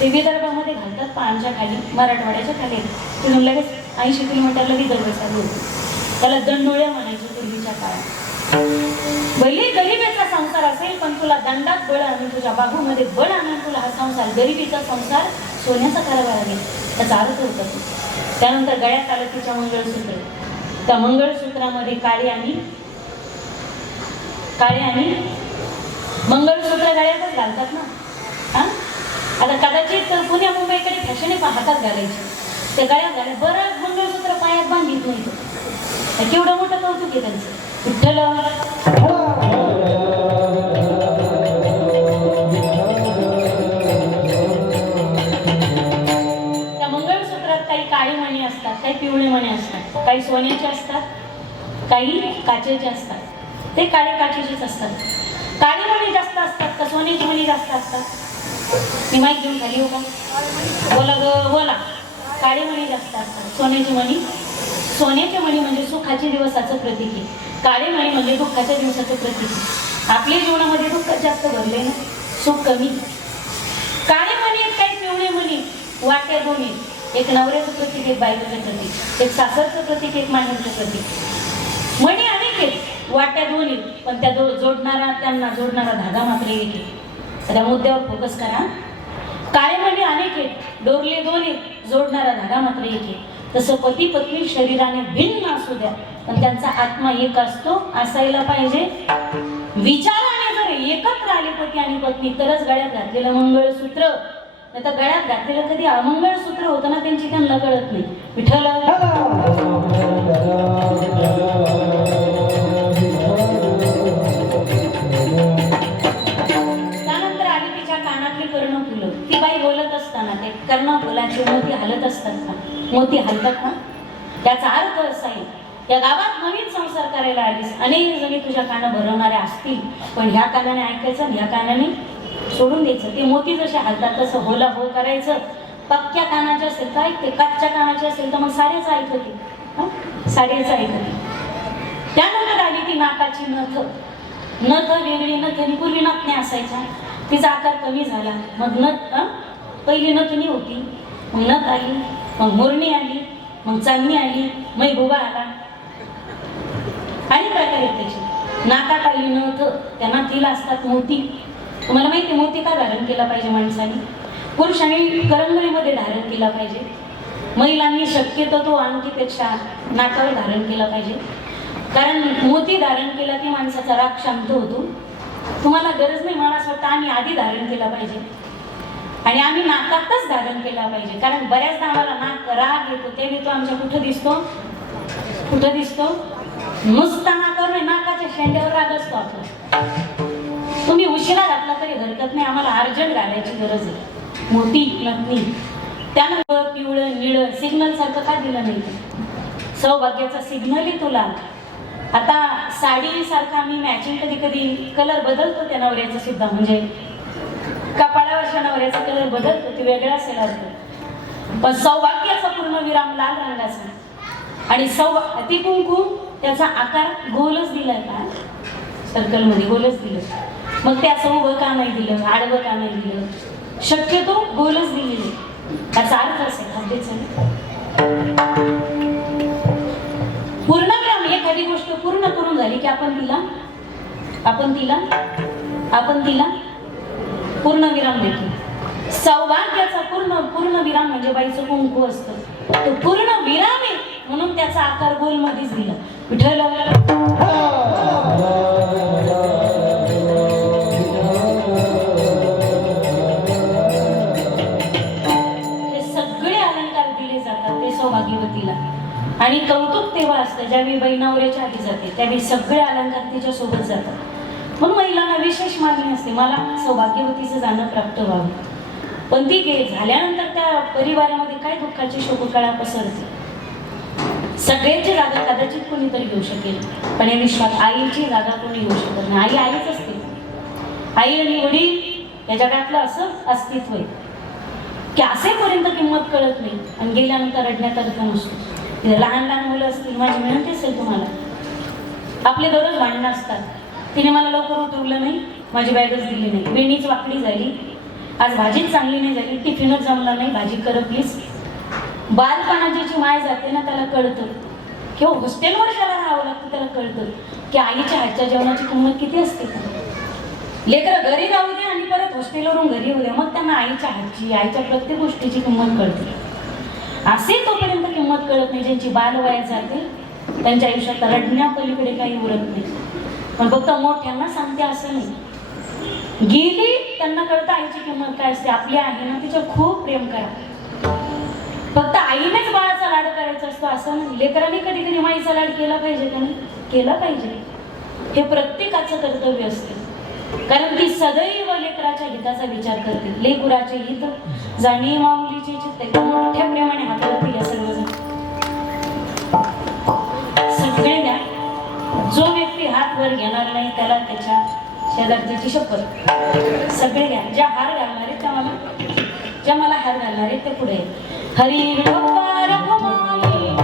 ते विदर्भामध्ये घालतात पायांच्या खाली, मराठवाड्याच्या खाली. तिथून लगेच 80 किलोमीटरला विदर्भ चालू होतो. त्याला दंडोळ्या म्हणायचे पूर्वीच्या काळात. भले गरिबीचा संसार असेल पण तुला दंडात बळ आणून, तुझ्या बाहूमध्ये बळ आणून तुला हा संसार, गरिबीचा संसार सोन्याचा करावा लागेल, त्याचा अर्थ होता. त्यानंतर गळ्यात आलं तिच्या मंगळसूत्र. त्या मंगळसूत्रामध्ये काळे आणि मंगळसूत्र गळ्यातच घालतात ना. आता कदाचित पुण्या मुंबईकडे फॅशन हातात घालायची, त्या गळ्यात घालाय. बरं मंगळसूत्र पायात बांधित नाही. केवढं मोठं कौतुक आहे त्यांचं. विठ्ठल त्या मंगळसूत्रात काही काळे मणी असतात, काही पिवळे मणी असतात, काही सोन्याचे असतात, काही काचेचे असतात. ते काळे काचेचेच असतात. काळे मणी जास्त असतात का सोन्याचे मणी जास्त असतात? मी माहीत घेऊन खाली हो का? बोला ग बोला. काळे मणी जास्त असतात. सोन्याचे मणी म्हणजे सुखाच्या दिवसाचं प्रतीक आहे. काळे मणी म्हणजे दुःखाच्या दिवसाचं प्रतीक आहे. आपल्या जीवनामध्ये दुःख जास्त भरले ना, सुख कमी. काळे मणी काही पिवळे मणी वाट्या दोन्ही. एक नवऱ्याचं प्रतीक, एक बायकोचं प्रतीक, एक सासरचं प्रतीक, एक माहेरचं प्रतीक. मणी अनेक आहेत, वाट्या दोन्ही, पण त्या त्यांना जोडणारा धागा मात्र एक आहे. त्या मुद्द्यावर फोकस करा. काळे मणी अनेक आहेत, डोरले दोन्ही, जोडणारा धागा मात्र एक आहे. तसं पती पत्नी शरीराने भिन्न असू द्या पण त्यांचा आत्मा एक असतो, असायला पाहिजे. विचाराने जर एकत्र आले पती आणि पत्नी तरच गळ्यात घातलेलं मंगळसूत्र, नाही तर गळ्यात घातलेलं कधी अमंगळसूत्र होतं ना त्यांची त्यांना कळत नाही. विठ्ठल त्यानंतर आली तिच्या कानातली कर्णफुलं. ती बाई बोलत असताना ते कर्णफुलाची मोती हलत असतात का? मोती हलतात का? त्याचा अर्थ असा आहे, या गावात नवीन संसार करायला आलीस, अनेक जणी तुझ्या कानं भरवणाऱ्या असतील, पण ह्या कानाने ऐकायचं आणि ह्या कानाने सोडून द्यायचं. ते मोती जसे हलतात तसं होला हो करायचं. पक्क्या कानाचे असेल तर ऐकते, कच्च्या कानाचे असेल तर मग साड्याचं ऐकते, साड्याचं ऐकते. त्यानंतर आली ती नाकाची नथ. नथ वेगळी नथनी पूर्वी नाथने असायच्या, तिचा आकार कमी झाला. मग नथ पहिली नथनी होती, मग नथ आली, मग मोरणी आली, मग चांदणी आली, मग भुगा आला. आणि प्रकार आहेत त्याची. नाकात आली नथ, त्या नाथीला असतात मोती. तुम्हाला माहिती मोती का धारण केला पाहिजे माणसाने? पुरुषांनी करंगळीमध्ये धारण केला पाहिजे. महिलांनी शक्यतो तो अंगठीपेक्षा नाकावर धारण केला पाहिजे. कारण मोती धारण केला की माणसाचा राग शांत होतो. तुम्हाला गरज नाही, मला असं वाटतं आम्ही आधी धारण केला पाहिजे आणि आम्ही नाकातच धारण केला पाहिजे. कारण बऱ्याचदा आम्हाला नाक राग येतो, तेव्हा तो आमच्या कुठं दिसतो? नुसता नाकावर, नाकाच्या शेंड्यावर राग असतो आपला. तुम्ही उशिरा घातला तरी हरकत नाही, आम्हाला अर्जंट घालायची गरज आहे मोती नथनी. त्यानंतर पिवळं निळं सिग्नल सारखं का दिलं नाही? सौभाग्याचा सिग्नल आहे तुला. आता साडी सारखा आम्ही मॅचिंग कधी कधी कलर बदलतो त्या नवऱ्याचा सुद्धा, म्हणजे कपाळावरच्या नवऱ्याचा कलर बदलतो, ते वेगळा असेल अर्थ. पण सौभाग्याचा पूर्ण विराम लाल रंगाचा आणि ती कुंकू त्याचा आकार गोलच दिलाय का? सर्कलमध्ये गोलच दिलं. मग ते असं उभं का नाही दिलं, आडवं का नाही दिलं? शक्यतो गोलच दिलेले. त्याचा अर्थ असेल हद्दीचा. पूर्णविराम. एखादी गोष्ट पूर्ण करून झाली की आपण तिला पूर्णविराम देतो. सौभाग्याचा पूर्ण विराम म्हणजे बाईचं कुंकू असतं. तो पूर्ण विराम आहे म्हणून त्याचा आकार गोलमध्येच दिला. विठ्ठल हे सगळे अलंकार दिले जातात ते सौभाग्यवतीला. आणि कौतुक तेव्हा असतं ज्यावेळी बाई नवऱ्याच्या आधी जाते, त्यावेळी सगळे अलंकार तिच्या सोबत जातात. म्हणून महिलांना विशेष मागणी असते, मला सौभाग्यवतीचं जाणं प्राप्त व्हावं. पण ती झाल्यानंतर त्या परिवारामध्ये काय दुःखाची शोककळा पसरते. सगळ्यांची जागा कदाचित कोणीतरी घेऊ शकेल, पण या विश्वात आईची जागा कोणी घेऊ शकत नाही. आई आईच असते. आई आणि वडील या जगातलं असं अस्तित्व आहे की असेपर्यंत किंमत कळत नाही आणि गेल्यानंतर रडण्यात अर्थ नसतो. लहान लहान मुलं असतील, माझी विनंती असेल तुम्हाला, आपले दररोज भांडणं असतात. तिने मला लवकर उठवलं नाही, माझी बॅगच दिली नाही, वेणीच वाकडी झाली, आज भाजीच चांगली नाही झाली, टिफिनच जमला नाही, भाजी कर प्लीज. बालपणाची माय जाते ना त्याला कळतं, किंवा हॉस्टेलवर ज्याला राहावं लागतं त्याला कळतं की आईच्या हातच्या जेवणाची किंमत किती असते. लेकरं घरी राहू द्या आणि परत हॉस्टेलवरून घरी येऊ द्या, मग त्यांना आईच्या हातची, आईच्या प्रत्येक गोष्टीची किंमत कळते. असे तोपर्यंत किंमत कळत नाही. ज्यांची बालवयात जाते त्यांच्या आयुष्यात रडण्यापलीकडे काही उरत नाही. पण फक्त मोठ्यांना सांगते असं नाही, गेली त्यांना कळतं आईची किंमत काय असते. आपली आहे ना तिच्यावर खूप प्रेम करा. फक्त आईनेच बाळाचा लाड करायचा असतो असं नाही. लेकरांनी कधी कधी माईचा लाड केला पाहिजे, त्यांनी केला पाहिजे. हे प्रत्येकाचं कर्तव्य असते, कारण ती सदैव लेकराच्या हिताचा विचार करते. लेकराचे हित जाणे माऊलीचे चित्त, मोठ्या प्रेमाने हाताळते. या सर्वजण सगळे घ्या. जो व्यक्ती हात वर घेणार नाही त्याला त्याच्या शेजारची शपथ. सगळे घ्या. ज्या हार घालणार आहेत त्या मला, ज्या मला हार घालणार आहेत ते पुढे. हरी विठोबा रखुमाई.